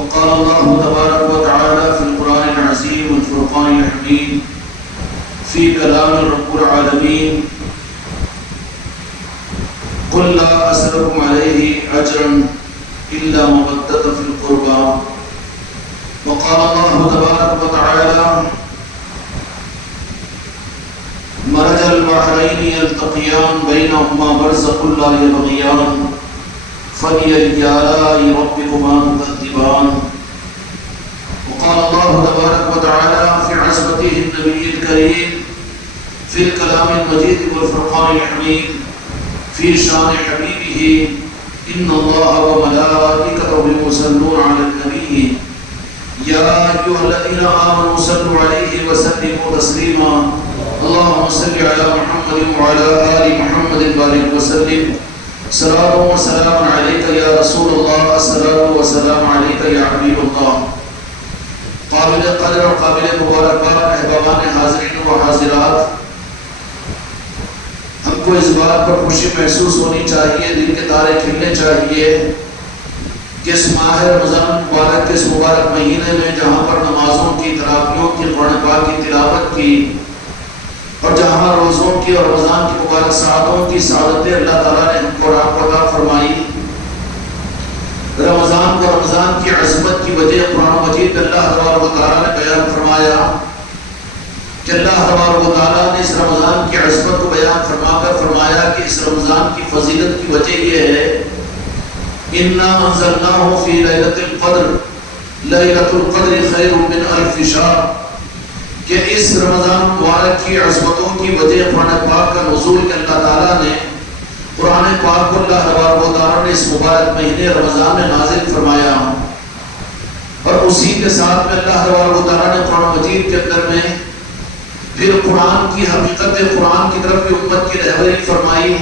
وقال الله تبارك وتعالى في القرآن العظيم والفرقان الحميد في كلام رب العالمين قل لا أسألكم عليه أجرا إلا مودة في القربى. وقال الله تبارك وتعالى مرج البحرين يلتقيان بينهما برزخ لا يبغيان فبأي آلاء ربكما تكذبان. وقال الله تبارك وتعالى في عظمته النبي الكريم في الكلام المجيد والفرقان الحميد في شان حبيبه إن الله وملائكته يصلون على النبي يا أيها الذين آمنوا صلوا عليه وسلموا تسليما. اللهم صل على محمد وعلى آل محمد وبارك وسلم. صلاة وسلام عليك يا رسول الله، الصلاة والسلام عليك يا حبيب الله. قابل قدر و قابل مبارکباد احبابان حاضرین و حاضرات، ہم کو اس بات پر خوشی محسوس ہونی چاہیے، دل کے تارے کھلنے چاہیے کہ اس ماہ رمضان مبارک کے اس مبارک مہینے میں جہاں پر نمازوں کی، تراویحوں کی، قرآن پاک کی تلاوت کی اور جہاں روزوں کی اور رمضان کی مبارک ساعتوں کی سعادتیں اللہ تعالیٰ نے ہم کو عطا فرمائی، رمضان کو رمضان کی عظمت کی وجہ قرآن مجید اللہ تبارک و تعالیٰ نے بیان فرمایا کہ اللہ تبارک و تعالیٰ نے اس رمضان کی عظمت کو بیان فرما کر فرمایا کہ اس رمضان کی فضیلت کی وجہ یہ ہے اِنَّا أَنزَلْنَاهُ فِي لَيْلَةِ الْقَدْرِ لَيْلَةُ الْقَدْرِ خَيْرٌ مِّنْ أَلْفِ شَهْرٍ کہ اس رمضان مبارک کی عظمتوں کی وجہ قرآن پاک کا نزول کہ اللہ تعالیٰ نے قرآن پاک کو اللہ تبارک و تعالیٰ نے اس مبارک مہینے رمضان میں نازل فرمایا اور اسی کے ساتھ میں اللہ تبارک و تعالیٰ نے قرآن مجید کے اندر میں پھر قرآن کی حقیقت قرآن کی طرف کی امت کی رہبری فرمائی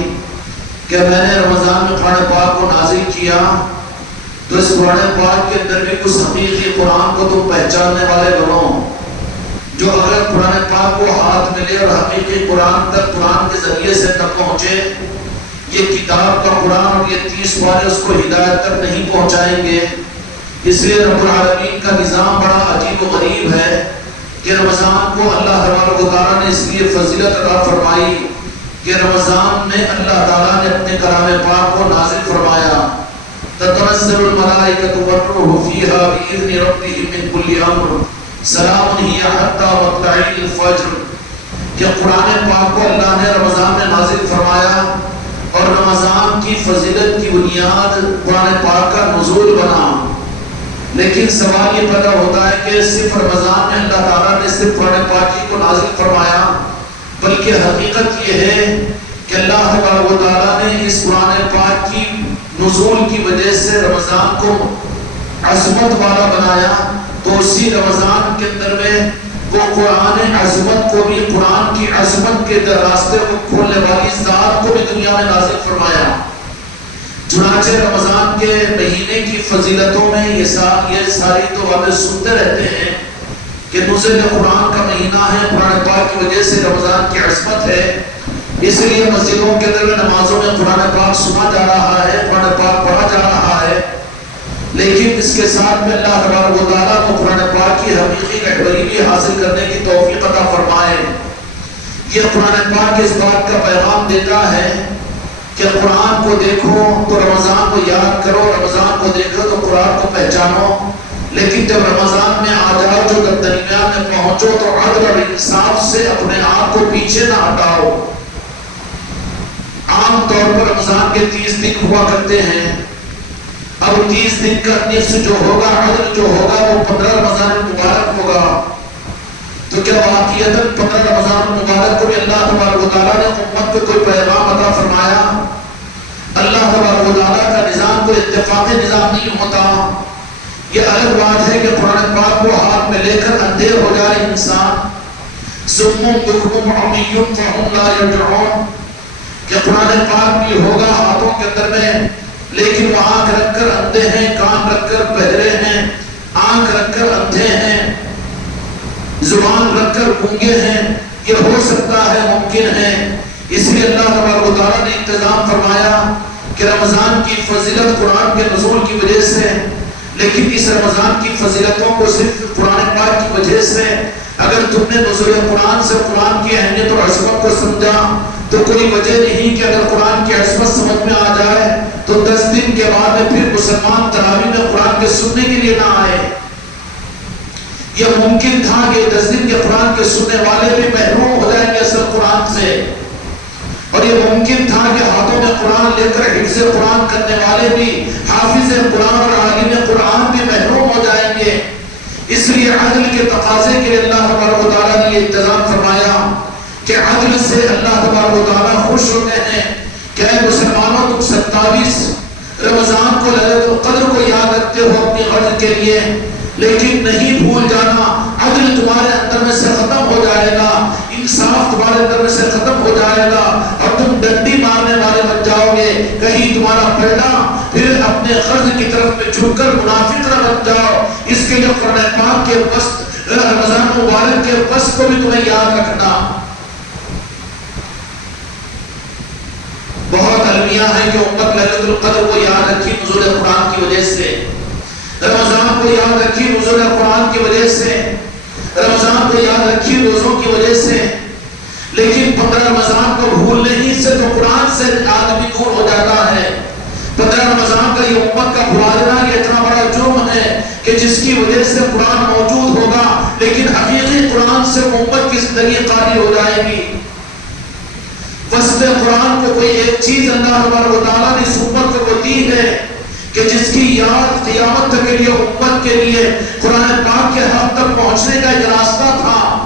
کہ میں نے رمضان میں قرآن پاک کو نازل کیا تو اس قرآن پاک کے اندر بھی کچھ حقیقی قرآن کو تم پہچاننے والے بنو جو اگر قرآن پاک کو ہاتھ میں لے اور حقیقی قرآن تک قرآن کے ذریعے سے تک پہنچے، یہ کتاب کا قرآن اور یہ 30 پارے اس کو ہدایت تک نہیں پہنچائیں گے۔ اس لیے رب العالمین کا نظام بڑا عجیب و غریب ہے کہ رمضان کو اللہ تبارک و تعالیٰ نے اس لیے فضیلت عطا فرمائی کہ رمضان میں اللہ تعالیٰ نے اپنے کلام پاک کو نازل فرمایا تتنزل الملائکۃ والروح فیہا بإذن ربہم من کل امر سلام ہی حتی مطلع الفجر کہ قرآن پاک کو اللہ نے رمضان میں نازل فرمایا اور رمضان کی فضیلت کی بنیاد قرآن پاک کا نزول بنا۔ لیکن سوال یہ پیدا ہوتا ہے کہ صرف رمضان میں اللہ تعالیٰ نے صرف قرآن پاک کو نازل فرمایا، بلکہ حقیقت یہ ہے کہ اللہ تبارک و تعالیٰ نے اس قرآن پاک کی نزول کی وجہ سے رمضان کو عظمت والا بنایا، تو اسی رمضان کے اندر میں وہ قرآن عظمت کو بھی، قرآن کی عظمت کے راستے کو کھولنے والی ذات کو بھی دنیا میں نازل فرمایا۔ چنانچہ رمضان کے مہینے کی فضیلتوں میں یہ ساری تو ہمیں سنتے رہتے ہیں کہ نزول قرآن کا مہینہ ہے، قرآن پاک کی وجہ سے رمضان کی عظمت ہے، اس لیے مسجدوں کے اندر نمازوں میں قرآن پاک سنا جا رہا ہے، قرآن پاک پڑھا جا رہا ہے۔ لیکن اس کے ساتھ میں اللہ تبارک و تعالیٰ کو قرآن پاک کی حقیقی رہبری بھی حاصل کرنے کی توفیق عطا فرمائے۔ یہ قرآن پاک اس بات کا پیغام دیتا ہے کہ قرآن کو دیکھو تو رمضان کو یاد کرو، رمضان کو دیکھو تو قرآن کو پہچانو، لیکن جب رمضان میں آ جاؤ، جو درمیان میں پہنچو تو عدل اور انصاف سے اپنے آپ کو پیچھے نہ ہٹاؤ۔ عام طور پر رمضان کے 30 دن ہوا کرتے ہیں، اب 30 دن کا نصف جو ہوگا، عدل جو ہوگا وہ 15 رمضان المبارک ہوگا۔ تو کیا واقعیتاً 15 رمضان المبارک کو بھی اللہ تبارک و تعالیٰ نے امت کو کوئی پیغام عطا فرمایا؟ اللہ تبارک و تعالیٰ کا نظام کوئی اتفاقی نظام نہیں ہوتا۔ یہ الگ بات ہے کہ قرآن پاک کو ہاتھ میں لے کر اندھیر ہو جائے انسان، صم بکم عمی فہم لا یرجعون، کہ قرآن پاک بھی ہوگا ہاتھوں کے اندر میں، لیکن وہ آنکھ رکھ کر اندھے ہیں، کان رکھ کر بہرے ہیں، آنکھ رکھ کر اندھے ہیں، زبان رکھ کر گونگے ہیں۔ یہ ہو سکتا ہے، ممکن ہے۔ اس لیے اللہ تبارک و تعالیٰ نے انتظام فرمایا کہ رمضان کی فضیلت قرآن کے نزول کی وجہ سے، لیکن اس رمضان کی فضیلتوں کو صرف قرآن پاک کی وجہ سے اگر تم نے نزول قرآن سے قرآن کی اہمیت اور عظمت کو سمجھا تو کوئی وجہ نہیں کہ اگر قرآن کی عظمت سمجھ میں آ جائے تو 10 دن کے بعد میں پھر مسلمان تراویح میں قرآن کے سننے کے لیے نہ آئے. یہ ممکن تھا کہ 10 دن کے قرآن کے سننے والے بھی محروم ہو جائیں گے اصل قرآن سے، اور یہ ممکن تھا کہ ہاتھوں میں قرآن لے کر حفظ قرآن کرنے والے بھی حافظ قرآن اور عالم قرآن بھی محروم ہو جائیں گے. اس لیے عدل کے تقاضے کے لیے اللہ تبارک و تعالیٰ نے یہ انتظام فرمایا کہ عدل سے اللہ تبارک و تعالیٰ خوش ہوتے ہیں کہ اے مسلمانوں تم 27 رمضان کو لیلۃ القدر کو یاد رکھتے ہو اپنی غرض کے لیے، لیکن نہیں بھول جانا عدل تمہارے اندر میں سے ختم ہو جائے گا، انصاف تمہارے اندر میں سے ختم ہو جائے گا اور تم ڈنڈی مارنے والے بن جاؤ گے. کہیں تمہارا پلڑا پھر اپنے قرض کی طرف میں جھک کر منافق نہ بن جاؤ. اس کے لیے قرآن پاک کے وسط رمضان مبارک کے وسط کو بھی تمہیں یاد رکھنا. بہت المیہ ہے کہ امت لیلۃ القدر کو یاد رکھی نزول قرآن کی وجہ سے، رمضان کو یاد رکھی نزول قرآن کی وجہ سے، رمضان کو یاد رکھی روزوں کی وجہ سے، لیکن 15 رمضان کو بھولنے ہی سے تو قرآن سے آدمی دور ہو جاتا ہے. 15 رمضان کا یہ امت کا بھلا دینا یہ اتنا بڑا جرم ہے کہ جس کی وجہ سے قرآن موجود ہوگا لیکن حقیقی قرآن سے امت کی زندگی خالی ہو جائے گی. وسط قرآن کو کوئی ایک چیز اللہ تبارک و تعالیٰ نے اس امت کو دی ہے کہ جس کی یاد قیامت تک کے لیے امت کے لیے قرآن پاک کے حق تک پہنچنے کا ایک راستہ تھا.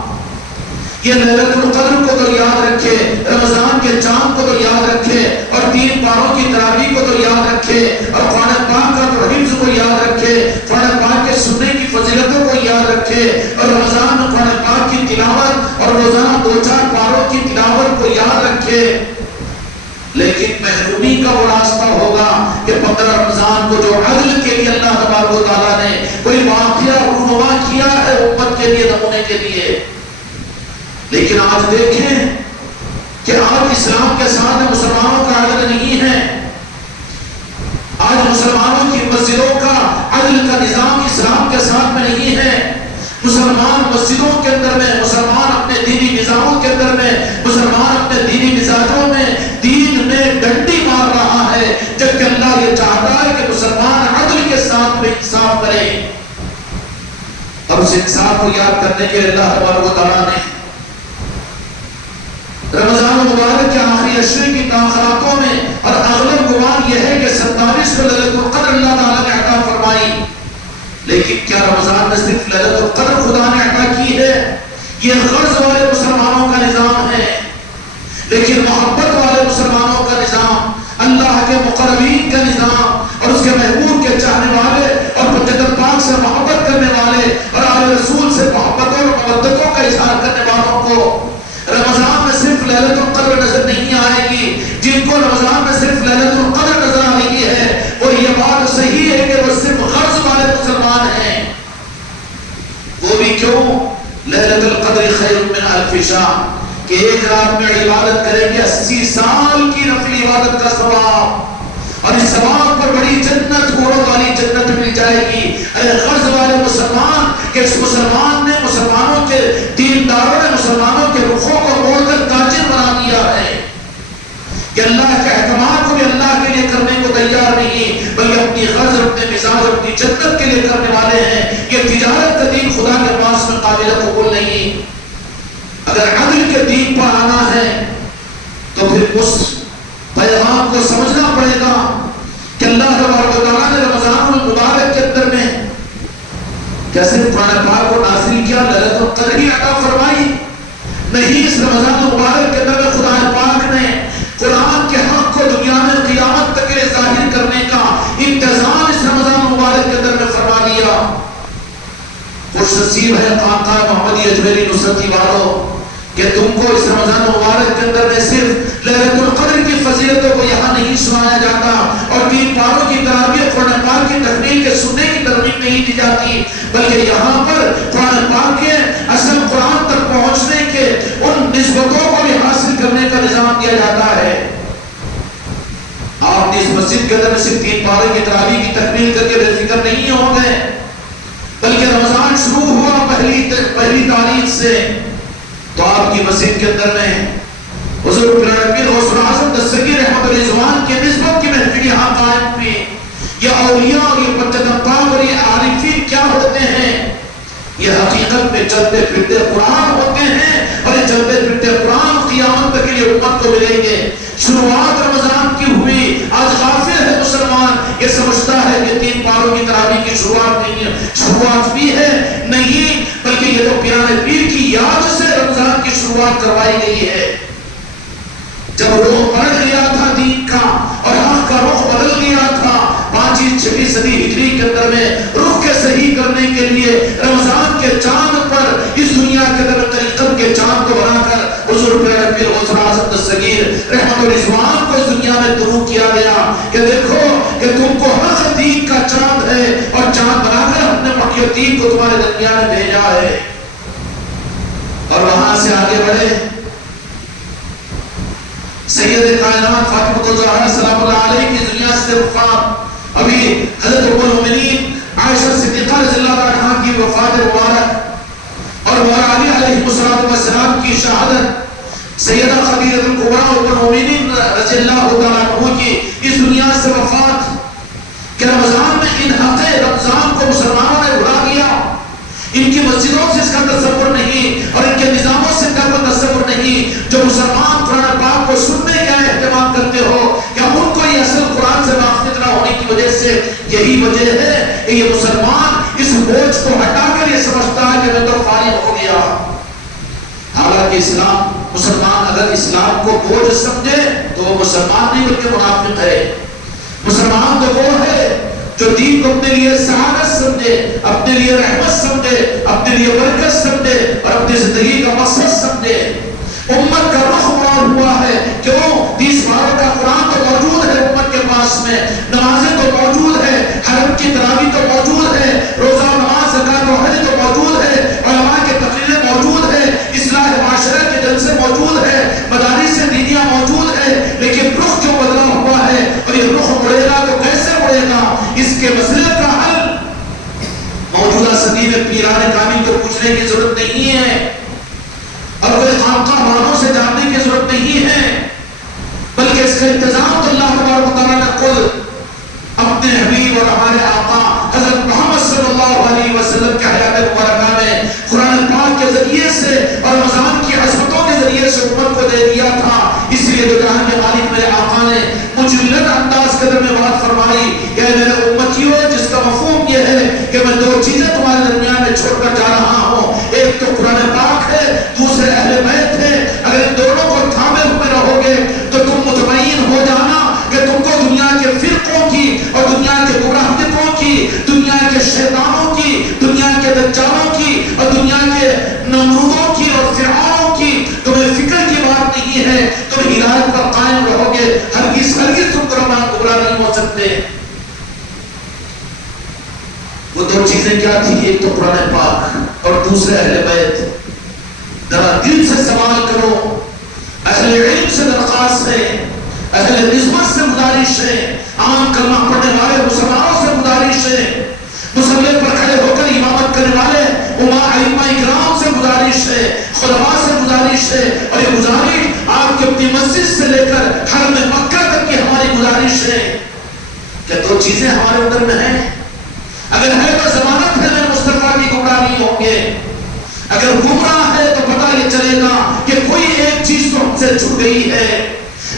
یہ لیلۃ القدر کو تو یاد رکھے، رمضان کے چاند کو تو یاد رکھے، اور 3 پاروں کی تراویح کو تو یاد رکھے، اور قرآن پاک کا تو حفظ کو یاد رکھے، قرآن پاک کے سننے کی فضیلتوں کو یاد رکھے، اور رمضان میں قرآن پاک کی تلاوت اور روزانہ 2-4 پاروں کی تلاوت کو یاد رکھے. لیکن محرومی کا وہ راستہ ہوگا کہ 15 رمضان کو جو عدل کے لیے اللہ تبارک و تعالیٰ نے کوئی واقعہ رونما کیا ہے امت کے لیے نمونے کے لیے. لیکن آج دیکھیں کہ آج اسلام کے ساتھ مسلمانوں کا عدل نہیں ہے. آج مسلمانوں کی مسجدوں کا عدل کا نظام اسلام کے ساتھ میں نہیں ہے. مسلمان مسجدوں کے اندر میں، مسلمان اپنے دینی نظاموں کے اندر میں، مسلمان اپنے دینی مزاجوں میں دین میں ڈنڈی مار رہا ہے، جبکہ اللہ یہ چاہتا ہے کہ مسلمان عدل کے ساتھ میں انصاف کرے. اب اس انصاف کو یاد کرنے کے اللہ تبارک و تعالیٰ نے رمضان مبارک کے آخری عشرے کی تاخیراتوں میں، اور اغلب گمان یہ ہے کہ 27 کو لیلۃ القدر اللہ تعالیٰ نے عطا فرمائی. لیکن کیا رمضان میں صرف لیلۃ القدر خدا نے عطا کی ہے؟ یہ غرض والے مسلمانوں کا نظام ہے، لیکن محبت والے مسلمانوں کا نظام، اللہ کے مقربین کا نظام، اور اس کے محبوب کے چاہنے والے اور جنت پاک سے محبت کرنے والے اور آل رسول سے محبتوں اور مودتوں کا اظہار کرنے والوں کو رمضان میں صرف لیلۃ القدر نظر نہیں آئے گی. جن کو رمضان میں صرف لیلۃ القدر نظر آئے گی ہے وہ یہ بات صحیح ہے کہ وہ صرف غرض والے مسلمان ہیں. وہ بھی کیوں؟ لیلۃ القدر خیر من الف شہر، کہ ایک رات میں عبادت کریں گے 80 سال کی نفلی عبادت کا ثواب، اور اس ثواب پر بڑی جنت، گھوڑوں والی جنت مل جائے گی. اے غرض والے مسلمان، کہ اس مسلمان نے، مسلمانوں کے دینداروں نے مسلمانوں کے رخوں کو موڑ کر تاجر بنا دیا ہے کہ اللہ کے احکامات کو بھی اللہ کے لیے کرنے کو تیار نہیں بلکہ اپنی غرض، اپنے مزاج، اپنی جنت کے لیے کرنے والے ہیں. یہ تجارت کا دین خدا کے پاس میں قابل قبول نہیں. اگر عدل کے دین پر آنا ہے تو پھر اس پیغام کو سمجھنا پڑے گا کہ اللہ تبارک و تعالیٰ نے رمضان المبارک کے اندر میں کیسے قرآن پاک کو نازل کیا، لیلۃ القدر ہی عطا فرمائی نہیں. اس رمضان المبارک کے اندر میں خدا پاک نے قرآن کے حق کو دنیا میں قیامت تک کے لیے ظاہر کرنے کا انتظام اس رمضان المبارک کے اندر میں فرما دیا. خوش نصیب ہے خانقاہ محمدی اجمیری نصرتی والوں کہ تم کو اس رمضان مبارک کے اندر میں صرف لیلۃ القدر کی فضیلتوں کو یہاں نہیں سنایا جاتا اور 3 پاروں کی تراویح قرآن پاک کی تکمیل کے سننے کی ترغیب نہیں دی جاتی، بلکہ یہاں پر قرآن پاک کے اصل قرآن تک پہنچنے کے ان نسبتوں کو بھی حاصل کرنے کا نظام دیا جاتا ہے. آپ نے اس مسجد کے اندر صرف 3 پارے کی تراویح کی تکمیل کر کے بے فکر نہیں ہو گئے، بلکہ رمضان شروع ہوا پہلی تاریخ سے تو آپ کی مسجد کے اندر میں حضور پیر غوث الاعظم دستگیر رحمت رضوان کی نسبت کی محفل یہاں قائم ہوئی۔ یہ اولیاء اور یہ پنجتنتا اور یہ عارفین کیا ہوتے ہیں؟ یہ حقیقت میں چلتے پھرتے قرآن ہوتے ہیں، اور یہ چلتے پھرتے قرآن قیامت تک کے لیے امت کو ملیں گے۔ شروعات رمضان کی ہوئی، آج غافل ہے مسلمان، یہ سمجھتا ہے کہ 3 پاروں کی تراویح کی شروعات نہیں ہے، شروعات بھی ہے نہیں، بلکہ یہ تو پیران پیر کی یاد سے رمضان کی شروعات کروائی گئی ہے۔ جب رخ پلٹ گیا تھا دین کا اور حق کا رخ بدل گیا تھا 5ویں 6ویں صدی ہجری کے اندر میں، رخ کے صحیح کرنے کے لیے رمضان کے چاند پر اس دنیا کے اندر طریقت کے چاند کو بنا کر حضور پیر غوث الاعظم دستگیر رحمت رضوان کو اس دنیا میں طلوع کیا گیا کہ دیکھو کہ تم کو حق دین کا چاند ہے، اور چاند بنا کر اپنے محی الدین کو تمہارے درمیان میں بھیجا ہے۔ اور وہاں سے آگے بڑھے سید کائنات فاطمہ الزہرا سلام اللہ علیہ کی دنیا سے وفات، ابھی حضرت ام المؤمنین عائشہ صدیقہ رضی اللہ عنہا کی وفات مبارک اور مولا علی علیہ السلام کی شہادت، سیدہ خدیجہ الکبریٰ ام المؤمنین رضی اللہ تعالیٰ عنہ کی اس دنیا سے وفات، کہ رمضان میں ان حق رمضان کو مسلمانوں نے بھلا دیا۔ ان کی مسجدوں سے اس کا تصور نہیں اور ان کے نظاموں سے کا کوئی تصور نہیں۔ جو مسلمان قرآن پاک کو سننے کا اہتمام کرتے ہو، کیا ان کو یہ اصل قرآن سے واقف نہ ہونے کی وجہ سے یہی وجہ ہے کہ یہ مسلمان اس بوجھ کو ہٹا کر یہ سمجھتا ہے کہ میں تو فارغ ہو گیا۔ حالانکہ اسلام، مسلمان اگر اسلام کو بوجھ سمجھے تو وہ مسلمان نہیں بلکہ منافق ہے۔ مسلمان تو وہ ہے جو دین کو اپنے لیے سعادت سمجھے، اپنے لیے رحمت سمجھے، اپنے لیے برکت سمجھے اور اپنی زندگی کا مقصد سمجھے۔ امت کا رخ مڑا ہوا ہے، کیوں؟ 30 پاروں کا قرآن تو موجود ہے امت کے پاس میں، نمازیں تو موجود ہے، حرم کی تراویح تو موجود ہے، روزہ نماز زکات و حج تو موجود ہے، علماء کے تقریریں موجود ہے، اصلاح معاشرہ کے جلسے موجود ہے، مدارس دینیہ موجود ہے، لیکن رخ کیوں بدلا ہوا ہے؟ اور یہ رخ مڑے گا تو کیسے مڑے گا؟ اس کے مسئلے کا حل موجودہ صدی میں پیران کامل کو پوچھنے کی ضرورت نہیں ہے، اور کوئی خانقاہ والوں سے جاننے کی ضرورت نہیں ہے، بلکہ اس کا انتظام تو اللہ تبارک و تعالیٰ نے خود اپنے حبیب اور ہمارے آقا حضرت محمد صلی اللہ علیہ وسلم کے حیات مبارکہ میں قرآن پاک کے ذریعے سے اور رمضان کی عظمتوں کے ذریعے سے امت کو دے دیا تھا۔ اس لیے جو جہاں کے مالک میرے آقا نے مجلد انداز کے اندر میں بات فرمائی کہ میرے امتیوں، جس کا مفہوم یہ ہے کہ میں 2 چیزیں تمہارے درمیان میں چھوڑ کر جا رہا ہوں، ایک تو قرآن پاک ہے، دوسرے اہل بیت ہے۔ اگر ان دونوں کو تھامے ہوئے رہو گے تو تم مطمئن ہو جانا کہ تم کو دنیا کے فرقوں کی اور دنیا کے گمراہوں کی، دنیا کے شیطانوں کی، دنیا کے دجالوں کی اور دنیا کے نمرودوں کی اور فرعونوں کی تمہیں فکر کی بات نہیں ہے۔ تم ہدایت پر قائم رہو گے، ہرگز تم گمراہ نہیں ہو سکتے۔ وہ 2 چیزیں کیا تھی؟ ایک تو قرآن پاک اور دوسرے اہل بیت۔ ذرا دل سے سوال کرو، اہل علم سے درخواست ہے، اہل نسبت سے گزارش ہے، عام کلمہ پڑھنے والے مسلمانوں سے گزارش ہے، مصلی پر کھڑے ہو کر امامت کرنے والے ائمہ اکرام سے گزارش ہے، خلفاء سے گزارش ہے، اور یہ گزارش آپ کی اپنی مسجد سے لے کر حرم مکہ تک کی ہماری گزارش ہے۔ کیا 2 چیزیں ہمارے اندر میں ہیں؟ اگر ہے تو ضمانت ہے میں مصطفیٰ کی گمراہ نہیں ہوں گے، اگر گمراہ ہے تو پتہ یہ چلے گا کہ کوئی ایک چیز تو ہم سے چھوٹ گئی ہے۔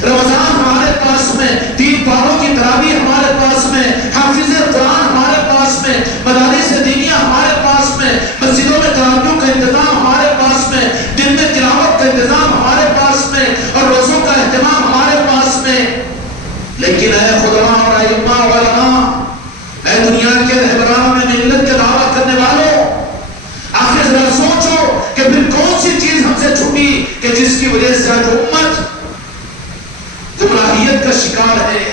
رمضان ہمارے پاس میں، 3 پاروں کی تراویح ہمارے پاس میں، حافظ قرآن ہمارے پاس میں، مدارس دینیہ ہمارے پاس میں، مسجدوں میں تراویحوں کا انتظام ہمارے پاس میں، دن میں تلاوت کا انتظام ہمارے پاس میں، اور روزوں کا اہتمام ہمارے پاس میں۔ لیکن اے خداوند اور ائمہ علماء، اے دنیا کے رہبران میں ملت کے دعویٰ کرنے والوں، آخر ذرا سوچو کہ پھر کون سی چیز ہم سے چھوٹی کہ جس کی وجہ سے آج امت گمراہیت کا شکار ہے؟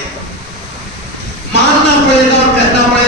ماننا پڑے گا اور کہنا پڑے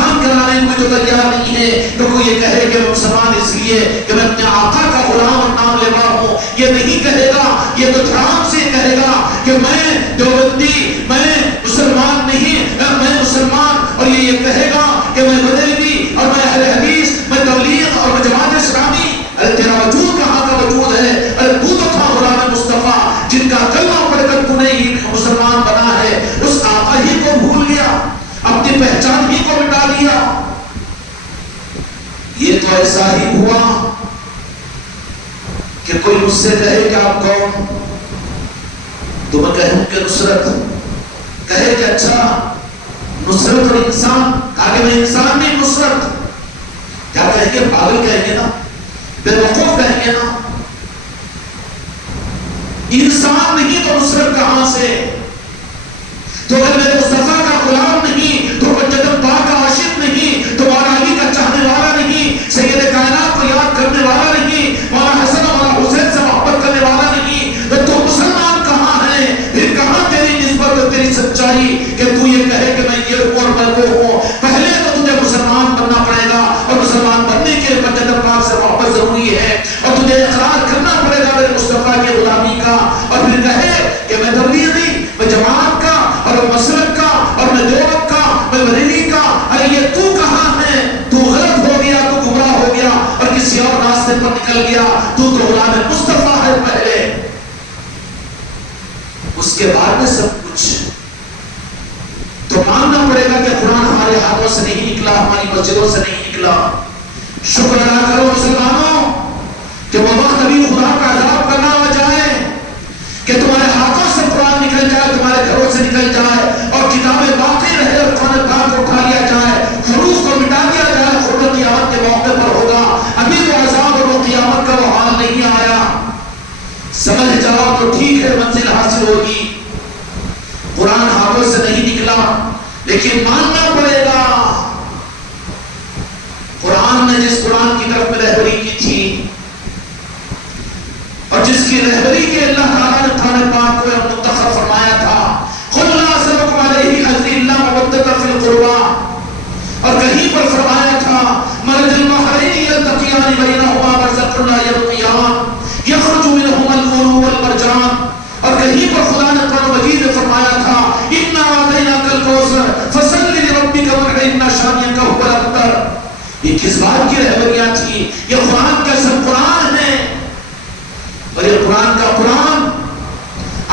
اذان کرانے میں جو تیار نہیں ہے تو کوئی یہ کہے کہ میں مسلمان اس لیے کہ میں اپنے آقا کا غلام اور نام لیوا ہوں، یہ نہیں کہے گا، یہ تو حرام سے کہے گا کہ میں دیوبندی، میں مسلمان نہیں، میں مسلمان، اور یہ کہے گا کہ میں بریلوی اور میں اہل حدیث، میں تبلیغ اور میں جماعت اسلامی۔ ارے تیرا وجود کہاں کا وجود ہے؟ ارے تو تھا غلام مصطفیٰ جن کا کلمہ پڑھ کر تو نے ہی مسلمان بنا ہے، اس آقا ہی کو بھول گیا، اپنی پہچان ہی کو مٹا دیا۔ یہ تو ایسا ہی ہوا کہ کوئی مجھ سے کہے کہ آپ کون، تو میں کہوں کہ نصرت، کہے کہ اچھا نصرت اور انسان، کہا کہ میں انسان نہیں نصرت، کیا کہیں گے؟ پاگل کہیں گے نا، بے وقوف کہیں گے نا، انسان نہیں تو نصرت کہاں سے؟ تو اگر میرے مصطفیٰ کا غلام نہیں تو جنت پاک کا عاشق نہیں، تو مولا علی کا چاہنے والا نہیں، سید کائنات کو یاد کرنے والا نہیں، مولا حسن اور مولا حسین سے محبت کرنے والا نہیں، تو مسلمان کہاں ہے؟ پھر کہاں تیری نسبت اور تیری سچائی کہ تو یہ کہے کہ میں یہ ہوں اور میں وہ ہوں؟ پہلے تو تجھے مسلمان بننا پڑے گا، اور مسلمان بننے کے لیے جنت پاک سے محبت ضروری ہے، اور تجھے اقرار کرنا پڑے گا میرے مصطفیٰ کی غلامی کا، اور پھر کہے کہ میں تبلیغی، میں جماعت کا، اور میں مسلک کا، اور میں دیوبند کا، میں بریلی کا۔ ارے یہ تو کہاں ہے؟ تو غلط ہو گیا، تو گمراہ ہو گیا اور کسی اور راستے پر نکل گیا، تو غلام مصطفیٰ ہے پہلے، اس کے بعد میں سب کچھ۔ تو ماننا پڑے گا کہ قرآن ہمارے ہاتھوں سے نہیں نکلا، ہماری مسجدوں سے نہیں نکلا۔ شکر ادا کرو مسلمانوں کہ وہ وقت ابھی خدا کا عذاب کرنا آ جائے کہ تمہارے ہاتھوں سے قرآن نکل جائے، تمہارے گھروں سے نکل جائے، اور کتابیں باقی رہے اور قرآن پاک کو اٹھا لیا جائے، حروف کو مٹا دیا جائے، خود قیامت کے موقع پر ہوگا۔ ابھی وہ عذاب اور وہ قیامت کا وہ حال نہیں آیا۔ سمجھ جاؤ تو ٹھیک ہے، منزل حاصل ہوگی۔ قرآن ہاتھوں سے نہیں نکلا، لیکن ماننا پڑے گا قرآن نے جس قرآن کی طرف میں رہبری کی تھی اور جس کی رہبری کے اللہ تعالیٰ نے قرآن پاک کو منتخب فرمایا تھا، قُلْ لَا أَسْأَلُكُمْ عَلَيْهِ أَجْرًا إِلَّا مَوَدَّةَ فِي الْقُرْبَىٰ، اور کہیں پر فرمایا تھا مَرَجَ الْبَحْرَيْنِ يَلْتَقِيَانِ بَيْنَهُمَا بَرْزَخٌ لَا يَبْغِيَانِ يَخْرُجُ مِنْهُمَا اللُّؤْلُؤُ وَالْمَرْجَانُ، اور کہیں پر خدا نے قرآن مجید میں فرمایا تھا إِنَّا أَعْطَيْنَاكَ الْكَوْثَرَ فَصَلِّ لِرَبِّكَ وَانْحَرْ إِنَّ شَانِئَكَ هُوَ الْأَبْتَرُ۔ یہ کس بات کی رہبریاں تھی؟ یہ قرآن کا سب قرآن ہے، اور یہ قرآن کا قرآن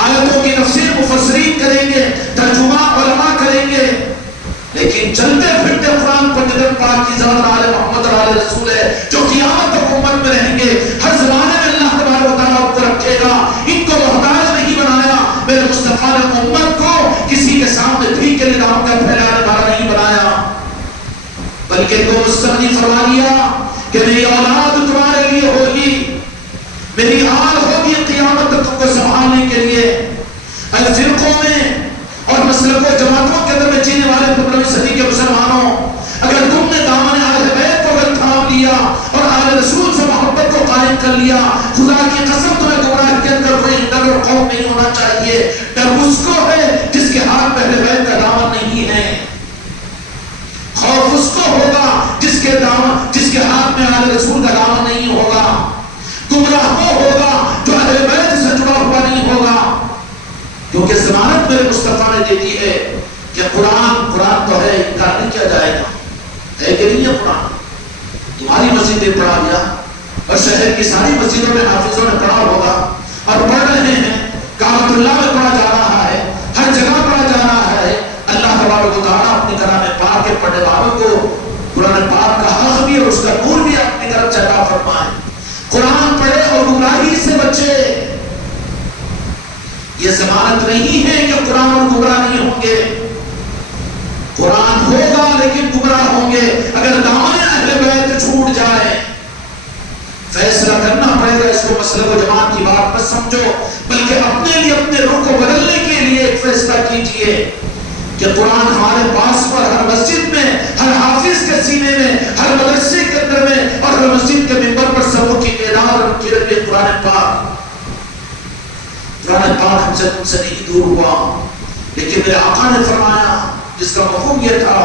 آیتوں کی تفسیر مفسرین کریں گے، ترجمہ علماء کریں گے، لیکن چلتے پھرتے قرآن پر جنت پاک کی ذات آل محمد اور آل رسول ہے جو قیامت تک امت میں رہیں گے۔ ہر زمانے میں اللہ تبارک و تعالیٰ ان کو رکھے گا، ان کو محتاج نہیں بنایا۔ میرے مصطفیٰ نے امت کو کسی کے سامنے بھی کے نظام کا پھیلانے والا نہیں بنایا، بلکہ تو مستغنی فرما لیا کہ میری اولاد تمہارے لیے ہوگی، میری آل ہوگی قیامت تک تم کو سنبھالنے کے لیے۔ فرقوں میں اور مسلکوں جماعتوں کے اندر میں جینے والے 15ویں صدی کے مسلمانوں، اگر تم نے دامن اہل بیت کو اگر تھام لیا اور آل رسول سے محبت کو قائم کر لیا، خدا کی قسم تمہیں گمراہ کے اندر کوئی ڈر اور خوف نہیں ہونا چاہیے۔ ڈر اس کو ہے جس کے ہاتھ اہل بیت کا دامن نہیں ہے، خوف اس کو ہوگا جس کے ہاتھ میں آل رسول کا دامن نہیں ہوگا، گمراہ وہ ہوگا جو اہل بیت سے جڑا ہوا نہیں ہوگا، کیونکہ ضمانت میرے مصطفیٰ نے دیتی ہے کہ قرآن تو ہے، انکار نہیں کیا جائے گا، ہے کہ نہیں ہے قرآن؟ تمہاری مسجد میں پڑھا گیا اور شہر کی ساری مسجدوں میں حافظوں نے پڑھا ہوگا اور پڑھ رہے ہیں، کعبۃ اللہ میں پڑھا جا رہا ہے، ہر جگہ پڑھا جا رہا ہے۔ اللہ تبارک و تعالیٰ اپنی کلام پاک کے پڑھنے والوں کو قرآن پاک کا حق بھی اور اس کا نور بھی اپنی طرف سے عطا فرمائے۔ قرآن پڑھے اور گمراہی سے بچے۔ یہ ضمانت نہیں ہے کہ قرآن اور گمراہ نہیں ہوں گے، قرآن ہوگا لیکن گمراہ ہوں گے اگر دامن اہل بیت چھوٹ جائے۔ فیصلہ کرنا پڑے گا، اس کو مسلک و جماعت کی بات مت سمجھو، بلکہ اپنے لیے اپنے رخ کو بدلنے کے لیے ایک فیصلہ کیجئے کہ قرآن ہمارے پاس پر ہر مسجد میں، ہر حافظ کے سینے میں، ہر مدرسے کے اندر میں اور ہر مسجد کے ممبر پر سبوں کی تعداد اور ان کی ربی قرآن پاک ہم سے تم سے نہیں دور ہوا، لیکن میرے آقا نے فرمایا جس کا مفہوم یہ تھا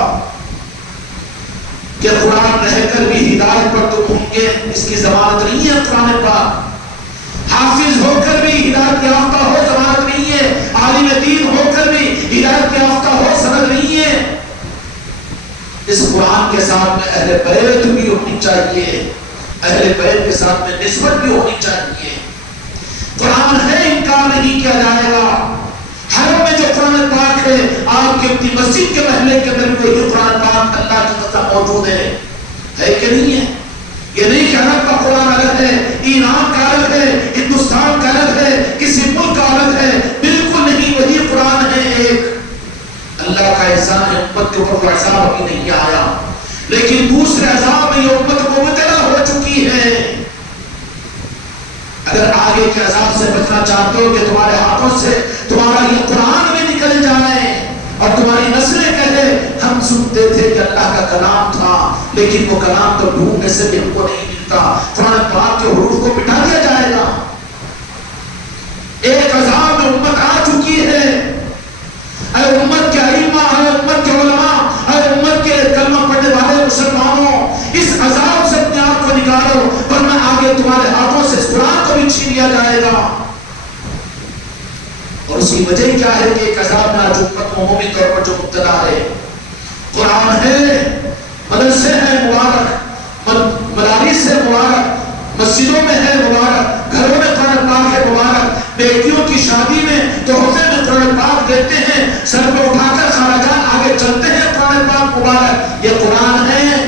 کہ قرآن رہ کر بھی ہدایت پر تم ہوں گے، اس کی ضمانت نہیں ہے قرآن پاک۔ حافظ ہو کر بھی ہدایت یافتہ ہو ضمانت نہیں ہے، عالم دین ہو کر بھی ہدایت یافتہ ہو سند نہیں ہے۔ اس قرآن کے ساتھ میں اہل بیت بھی ہونی چاہیے، اہل بیت کے ساتھ میں نسبت بھی ہونی چاہیے۔ قرآن ہے، انکار نہیں کیا جائے گا۔ حرم میں جو قرآن پاک ہے، آپ کی اپنی مسجد کے محلے کے اندر بھی وہی قرآن پاک اللہ کی قسم موجود ہے کہ نہیں ہے؟ یہ نہیں کہ عرب کا قرآن الگ ہے، ایران کا الگ ہے، ہندوستان کا الگ ہے، کسی ملک کا الگ ہے، بالکل نہیں، وہی قرآن ہے ایک۔ اللہ کا احسان ہے امت کے اوپر وہ عذاب ابھی نہیں آیا، لیکن دوسرے عذاب میں یہ امت مبتلا ہو چکی ہے۔ اگر آگے کے عذاب سے بچنا چاہتے ہو کہ تمہارے ہاتھوں سے تمہارا یہ قرآن بھی نکل جائے اور تمہاری نسلیں کہے ہم سنتے تھے کہ اللہ کا کلام تھا، لیکن وہ کلام تو ڈھونڈنے سے بھی ہم کو نہیں ملتا، قرآن پاک کے حروف کو مٹا دیا جائے گا۔ ایک عذاب میں امت آ چکی ہے۔ اے امت کے ائمہ، اے امت کے علماء، اے امت کے کلمہ پڑھنے والے مسلمانوں، اس عذاب سے اپنے آپ کو نکالو، ورنہ آگے تمہارے ہاتھوں سے اس قرآن کو بھی چھین لیا جائے گا۔ اور اس کی وجہ کیا ہے کہ ایک عذاب میں آج امت عمومی طور پر جو مبتلا ہے۔ قرآن ہے، مدرسے ہیں مبارک، مدارس ہے مبارک، مسجدوں میں ہے مبارک، گھروں میں قرآن پاک ہے مبارک، بیٹیوں کی شادی میں تحفے میں قرآن پاک دیتے ہیں، سر پہ اٹھا کر خالاجان آگے چلتے ہیں قرآن پاک مبارک، یہ قرآن ہے۔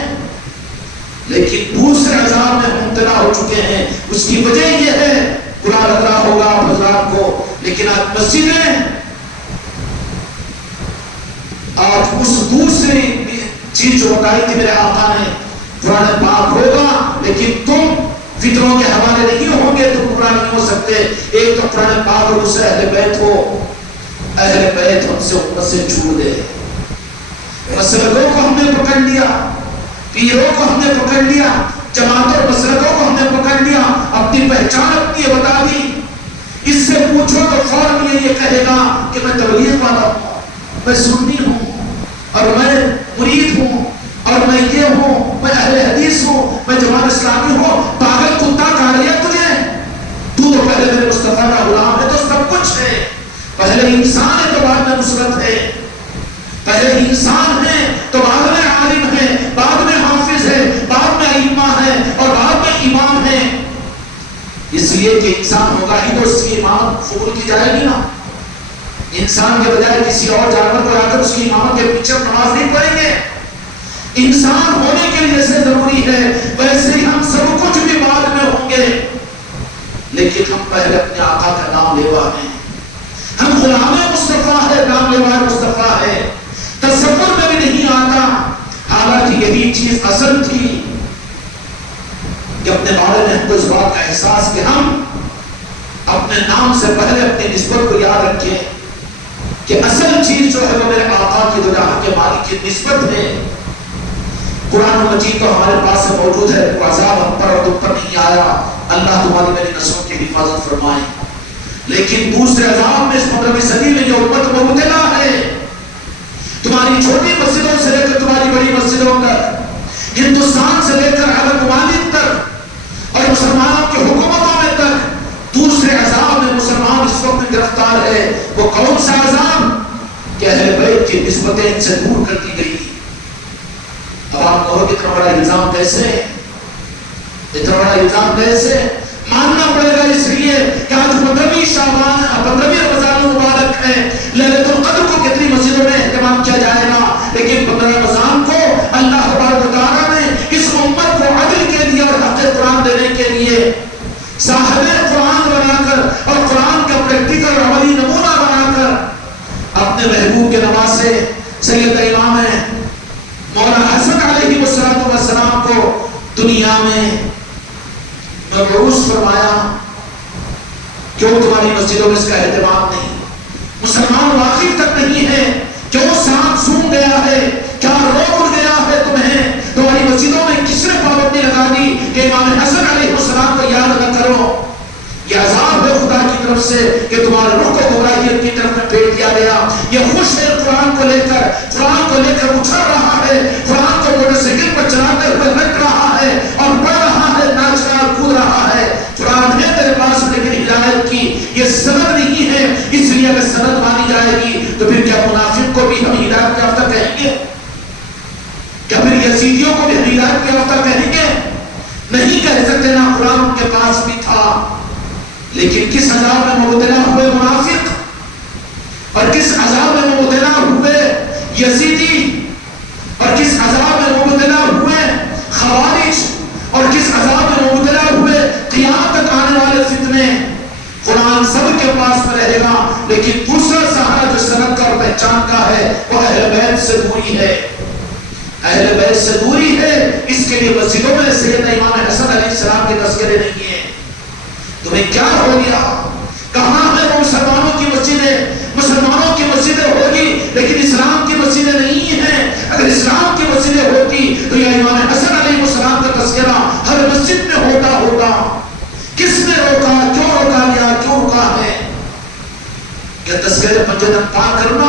لیکن دوسرے عذاب میں مبتلا ہو چکے ہیں، اس کی وجہ یہ ہے، قرآن لگ رہا ہوگا آپ حضرات کو، لیکن آج مسجدیں، آج اس دوسری چیز جو بتائی تھی میرے آقا نے، قرآن پاک ہوگا لیکن تم فطروں کے حوالے نہیں ہوں گے، تم قرآن نہیں ہو سکتے۔ ایک تو قرآن پاک اور دوسرے اہل بیت ہو، اہل بیت ہم سے امت سے چھوڑ دے۔ مسلکوں کو ہم نے پکڑ لیا، پیروں کو ہم نے پکڑ لیا، جماعت اور مسلکوں کو ہم نے پکڑ لیا، اپنی پہچان اپنی بتا دی۔ اس سے پوچھو تو فوراً یہ کہے گا کہ میں تبلیغ والا ہوں، میں سنی ہوں، اور میں مرید ہوں، اور میں یہ ہوں، میں اہل حدیث ہوں، میں جماعت اسلامی ہوں۔ پاگل کتا کہا لیا تجھے، تو پہلے میرے مصطفیٰ کا غلام ہے تو سب کچھ ہے۔ پہلے انسان ہے تو بعد میں نصرت ہے، پہلے انسان ہے تو بعد میں عالم ہے، بعد میں حافظ ہے، بعد میں ائمہ ہے، اور بعد میں امام ہے۔ اس لیے کہ انسان ہوگا ہی تو اس کی امامت قبول کی جائے گی نا۔ انسان کے بجائے کسی اور جانور کو لا کر اس کی امامت کے پیچھے نماز نہیں پڑھیں گے۔ انسان ہونے کے لیے جیسے ضروری ہے ویسے ہی ہم سب کچھ بھی بعد میں ہوں گے، لیکن ہم پہلے اپنے آقا کا نام لیوا ہیں، ہم غلام مصطفیٰ ہے، نام لیوا مصطفیٰ ہے۔ تصور میں بھی نہیں آتا، حالانکہ یہی چیز اصل تھی کہ اپنے بارے میں ہم کو اس بات کا احساس کہ ہم اپنے نام سے پہلے اپنی نسبت کو یاد رکھیں کہ اصل چیز جو ہے وہ میرے آقا کی دو جہاں کے مالک کی نسبت ہے۔ قرآن مجید تو ہمارے پاس سے موجود ہے، کوئی عذاب ہم پر اور تم پر نہیں آیا، اللہ تمہاری میری نسلوں کی حفاظت فرمائے۔ لیکن دوسرے عذاب میں اس 15ویں صدی میں جو امت مبتلا ہے، تمہاری چھوٹی مسجدوں سے لے کر تمہاری بڑی مسجدوں تک، ہندوستان سے لے کر عرب ممالک تک اور مسلمانوں کی حکومتوں میں تک، دوسرے عذاب میں مسلمان اس وقت گرفتار ہے۔ وہ کون سا عذاب کہ اہل بیت کی نسبتیں ان سے دور کر دی گئی۔ اب آپ کہو اتنا بڑا الزام کیسے، اتنا بڑا الزام کیسے؟ ماننا پڑے گا اس لیے کہ آج 15ویں شعبان 15ویں رمضان مبارک ہے، لیلۃ القدر کو کتنی مسجدوں میں اہتمام کیا جائے گا، لیکن 15 رمضان کو اللہ تبارک و تعالیٰ نے اس امت کو عدل کے لیے اور حق قرآن دینے کے لیے صاحب قرآن بنا کر اور قرآن کا پریکٹیکل عملی نمونہ بنا کر اپنے محبوب کے نواسے سید امام مولانا حسن علیہ السلام کو دنیا میں مبعوث فرمایا۔ کیوں تمہاری مسجدوں میں اس کا اہتمام نہیں؟ مسلمان واقف تک نہیں ہے، کیوں سانپ سونگ گیا ہے، کیا روگ اڑ گیا ہے تمہیں؟ تمہاری مسجدوں میں کس نے پابندی لگا دی کہ امام حسن علیہ السلام کو یاد نہ کرو؟ یہ عذاب ہے خدا کی طرف سے کہ تمہارے روح کو گمراہی کی طرف میں پھیر دیا گیا۔ یہ خوش ہے قرآن کو لے کر اچھل رہا ہے، قرآن کو موٹر سائیکل پر چلا نہیں کہہ سکتے نہ قرآن ان کے پاس بھی تھا. لیکن کس عذاب میں مبتلا ہوئے منافق، اور کس عذاب میں مبتلا ہوئے یزیدی، اور کس عذاب میں مبتلا ہوئے خوارج، اور کس عذاب میں مبتلا ہوئے قیامت تک آنے والے فتنے. قرآن سب کے پاس میں رہے گا، لیکن دوسرا سہارا جو سند کا اور پہچان کا ہے وہ اہل بیت سے دوری ہے. اہل بیت سے دوری ہے. اس کے لیے مسجدوں میں سیدنا امام حسن علیہ السلام کے تذکرے نہیں ہیں. تمہیں کیا ہو گیا؟ کہاں ہے وہ مسلمانوں کی مسجدیں؟ مسلمانوں کی مسجدیں ہوگی لیکن اسلام کی مسجدیں نہیں ہیں. اگر اسلام کی مسجدیں ہوتی تو یہ امام حسن علیہ السلام کا تذکرہ ہر مسجد میں ہوتا. کس نے روکا؟ کیوں روکا گیا؟ کیوں روکا ہے؟ کیا تذکرے پنجتن پا کرنا؟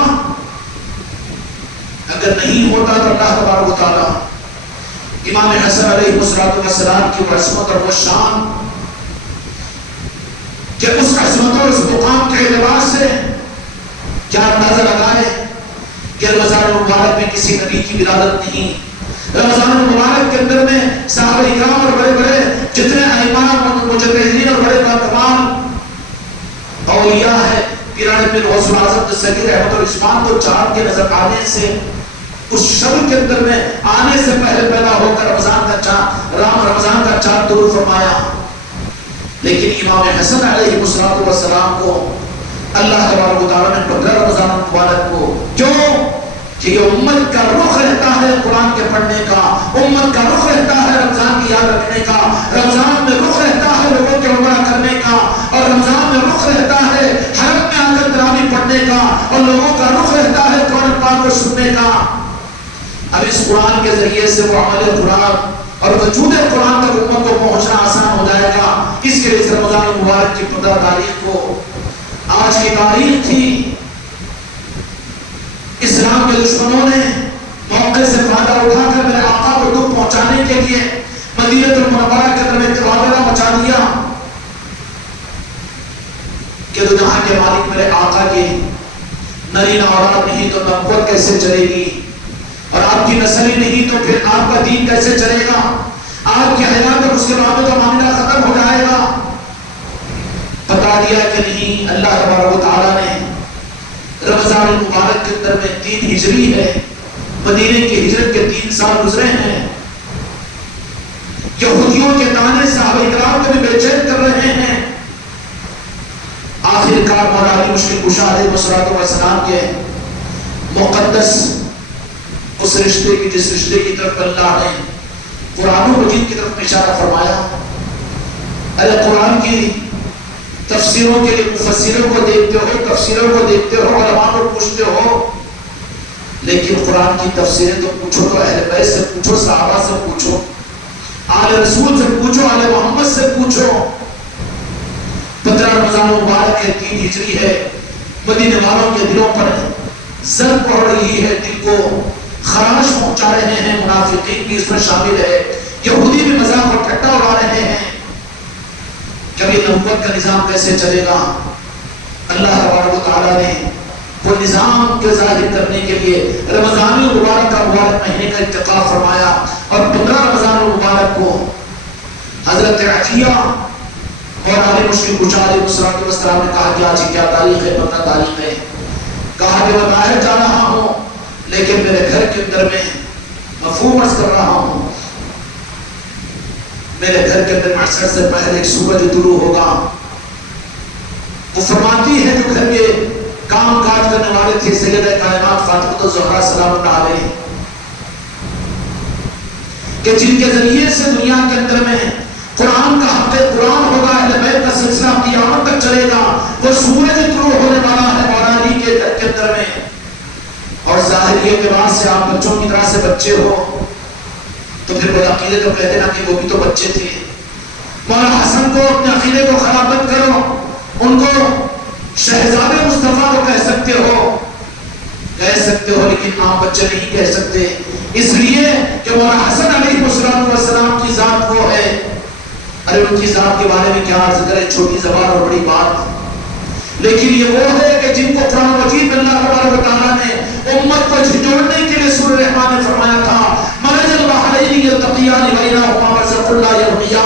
اگر نہیں ہوتا تو اللہ تبارک و تعالی امام حسن علیہ السلام کی وہ عظمت اور وہ شان کہ اس عظمت اور اس مقام کے اعتبار سے کیا اندازہ لگائے کہ رمضان المبارک میں کسی نبی کی ولادت نہیں. رمضان المبارک کے اندر میں صحابہ کرام اور بڑے بڑے جتنے ائمہ مجتہدین اور بڑے تمام اولیاء ہیں، پیران پیر غوث الاعظم دستگیر احمد اور عثمان کو چاند کے نظر آنے سے، اس شب کے اندر میں آنے سے پہلے پیدا ہو کر رمضان کا چاند طلوع فرمایا. لیکن امام حسن علیہ السلام کو اللہ تبارک و تعالیٰ نے 15 رمضان المبارک کو کیوں کہ یہ امت کا رخ رہتا ہے قرآن کے پڑھنے کا، امت کا رخ رہتا ہے رمضان کی یاد رکھنے کا، رمضان میں رخ رہتا ہے لوگوں کے عمرہ کرنے کا، اور رمضان میں رخ رہتا ہے حرم میں آ کر تراویح پڑھنے کا، اور لوگوں کا رخ رہتا ہے قرآن پاک کو سننے کا. اب اس قرآن کے ذریعے سے وہ عمل قرآن اور وجود قرآن تک امت کو پہنچنا آسان ہو جائے گا. اس کے لیے رمضان المبارک کی 15 تاریخ کو آج کی تاریخ تھی. اسلام کے دشمنوں نے موقع سے فائدہ اٹھا کر میرے آقا کو دکھ پہنچانے کے لیے مدینہ المنورہ کے اندر ایک واقعہ مچا دیا کہ تو جہاں کے مالک میرے آقا کی نرینہ اولاد نہیں تو نبوت کیسے چلے گی، اور آپ کی نسل ہی نہیں تو پھر آپ کا دین کیسے چلے گا، آپ کی حیات اور اس کے بعد کا معاملہ ختم ہو جائے گا. بتا دیا کہ نہیں، اللہ تبارک و تعالیٰ نے رمضان المبارک کے اندر میں 3 ہجری ہے، مدینے کی ہجرت کے 3 سال گزرے ہیں. یہودیوں کے تانے صحابہ اکرام کو بھی بے چین کر رہے ہیں. آخر کار مولا علی مشکل کشا علیہ السلام کے مقدس اس رشتے کی جس رشتے کی طرف اللہ نے قرآن مجید کی طرف اشارہ فرمایا. ارے قرآن کی تفسیروں کے لیے مفسروں کو دیکھتے ہو، تفسیروں کو دیکھتے ہو، علماء کو پوچھتے ہو، لیکن قرآن کی تفسیریں تو پوچھو تو اہل بیت سے پوچھو، صحابہ سے پوچھو، آل رسول سے پوچھو، آل محمد سے پوچھو. 15 رمضان مبارک ہے، 3 ہجری ہے. مدینے والوں کے دلوں پر زد پڑ رہی ہے، دل کو خراش پہنچا رہے ہیں. منافقین بھی اس میں شامل ہے، یہودی بھی مذاق اور ٹھٹا اڑا رہے ہیں. جب یہ نبوت کا نظام کیسے چلے گا؟ اللہ تبارک و تعالیٰ نے وہ نظام کے ظاہر کرنے کے لیے رمضان المبارک کا مبارک مہینے کا انتخاب فرمایا. اور 15 رمضان المبارک کو حضرت عطیہ اور علی مشکل کشا علیہ السلام نے کہا کہ آج کیا تاریخ ہے؟ 15 تاریخ ہے. کہا کہ میں باہر جا رہا ہوں لیکن میرے گھر کے اندر میں مفہوم عرض کر رہا ہوں، میرے گھر کے اندر معصر سے پہلے ایک سورج طلوع ہوگا. وہ فرماتی ہے جو گھر کے کام کاج کرنے والے تھے سیدہ کائنات فاطمہ الزہرا سلام اللہ علیہ، کہ جن کے ذریعے سے دنیا کے اندر میں قرآن کا حق قرآن ہوگا، اہل بیت کا سلسلہ قیامت تک چلے گا. وہ سورج طلوع ہونے والا ہے مولا علی کے گھر کے اندر میں. اور ظاہری اعتبار سے آپ بچوں کی طرح سے بچے ہو تو پھر وہ عقیدے تو کہتے نا کہ وہ بھی تو بچے تھے. مولا حسن کو اپنے عقیدے کو خراب مت کرو، ان کو شہزادے مصطفیٰ کو کہہ سکتے ہو لیکن آپ بچے نہیں کہہ سکتے، اس لیے کہ مولا حسن علیہ السلام کی ذات وہ ہے. ارے ان کی ذات کے بارے میں کیا عرض کرے، چھوٹی زبان اور بڑی بات. لیکن یہ وہ ہے کہ جن کو قرآن مجید اللہ تبارک و تعالیٰ نے امت کو جھنجھوڑنے کے لیے سورہ رحمان نے فرمایا تھا مرج البحرین یلتقیان بینہما برزخ لا یبغیان.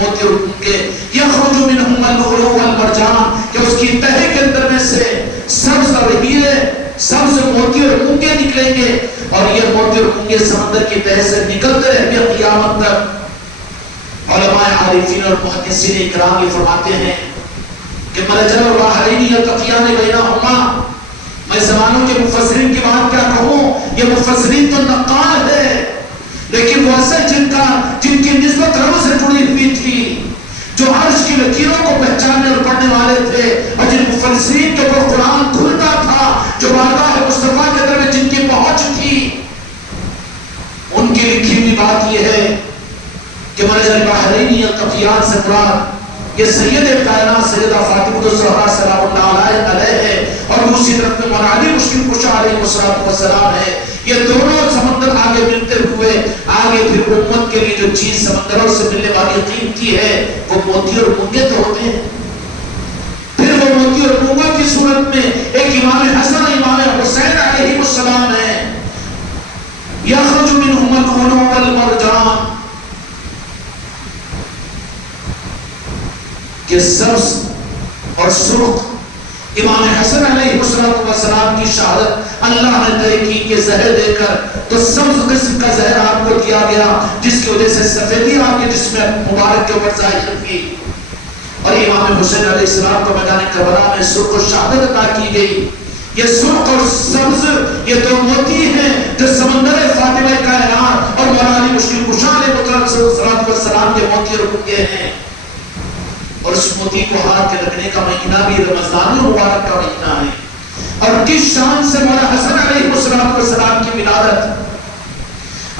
موتی اور کنگے، یخرج منہم اللؤلؤ والمرجان، کہ اس کی تہ کے اندر میں سے سبز اور ہیرے، سبز موتی اور کنگے نکلیں گے، اور یہ موتی اور کنگے سمندر کی تہ سے نکلتے رہیں گے قیامت تک۔ علماء عارفین اور محدثین اکرام یہ فرماتے ہیں کہ مرج البحرین یلتقیان بینہما، میں زمانوں کے مفسرین کی بات کیا کہوں، یہ مفسرین تو نقال ہے، لیکن وہ اصل جن کی نسبت رب سے جڑی ہوئی تھی، جو عرش کی لکیروں کو پہچاننے اور پڑھنے والے تھے، اور جن مفسرین کے اوپر قرآن کھلتا تھا، جو بارگاہ مصطفیٰ کے در میں جن کی پہنچ تھی، ان کی لکھی ہوئی بات یہ ہے کہ مرج البحرین یلتقیان سے مراد یہ سید کائنات سیدہ فاطمہ الزہرا سلام اللہ علیہ ہے، اور دوسری طرف میں مولا علی مشکل کشا علیہ السلام ہے۔ یہ دونوں سمندر آگے ملتے ہوئے آگے پھر امت کے لیے جو چیز سمندروں سے ملنے والی قیمتی ہے وہ موتی اور کنگے تو ہوتے ہیں۔ پھر وہ موتی اور کنگوں کی صورت میں ایک امام حسن امام حسین علیہ السلام ہے، یخرج منہم اللؤلؤ والمرجان، کہ سبز اور سرخ امام حسن علیہ السلام کی شہادت اللہ نے طے کی کہ زہر دے کر تو سبز قسم کا زہر آپ کو دیا گیا، جس کی وجہ سے سفیدی آپ کے جسم مبارک کے اوپر ظاہر کی، اور امام حسین علیہ السلام کو میدان کربلا میں سرخ و شہادت عطا کی گئی۔ یہ سرخ اور سبز یہ دو موتی ہیں جو سمندر فاطمہ کائنات اور مولا علی مشکل کشا علیہ السلام کے موتی اور کنگے ہیں، اور اس موتی کو ہاتھ کے رکھنے کا مہینہ بھی رمضان المبارک کا مہینہ ہے۔ اور کس شان سے مولا حسن علیہ السلام کی ولادت،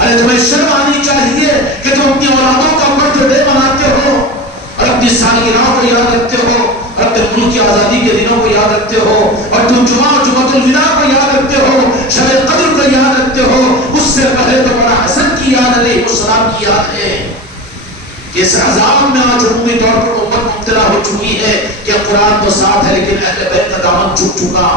ارے تمہیں شرم آنی چاہیے کہ تم اپنی اولادوں کا برتھ ڈے مناتے ہو اور اپنی سالگرہ کو یاد رکھتے ہو اور اپنے ملک کی آزادی کے دنوں کو یاد رکھتے ہو، اور تم جمعۃ الوداع کو یاد رکھتے ہو، شب قدر کو یاد رکھتے ہو۔ اس سے پہلے تو مولا حسن کی یاد علیہ السلام کی یاد ہے۔ اس عذاب میں آج عمومی طور پر امت مبتلا ہو چکی ہے کہ قرآن تو ساتھ ہے لیکن اہل بیت کا دامن چھوٹ چکا۔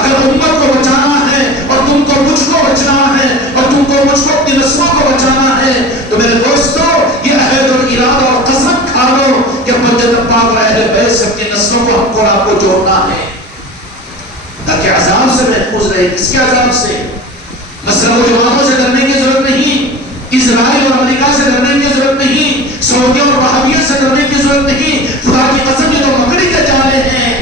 اگر امت کو بچانا ہے اور تم کو مجھ کو بچنا ہے اور تم کو مجھ کو اپنی نسلوں کو بچانا ہے تو میرے دوستو یہ عہد اور ارادہ اور قسم کھا لو کہ جنت پاک اور اہل بیت سے اپنی نسلوں کو ہم کو اور آپ کو جوڑنا ہے تاکہ عذاب سے محفوظ رہے۔ کس کے عذاب سے؟ مسلم و جماعتوں سے ڈرنے کی ضرورت نہیں، اسرائیل اور امریکہ سے ڈرنے کی ضرورت نہیں، سعودیہ اور وہابیت سے ڈرنے کی ضرورت نہیں۔ خدا کی قسم یہ تو مکڑی کے جالے ہیں،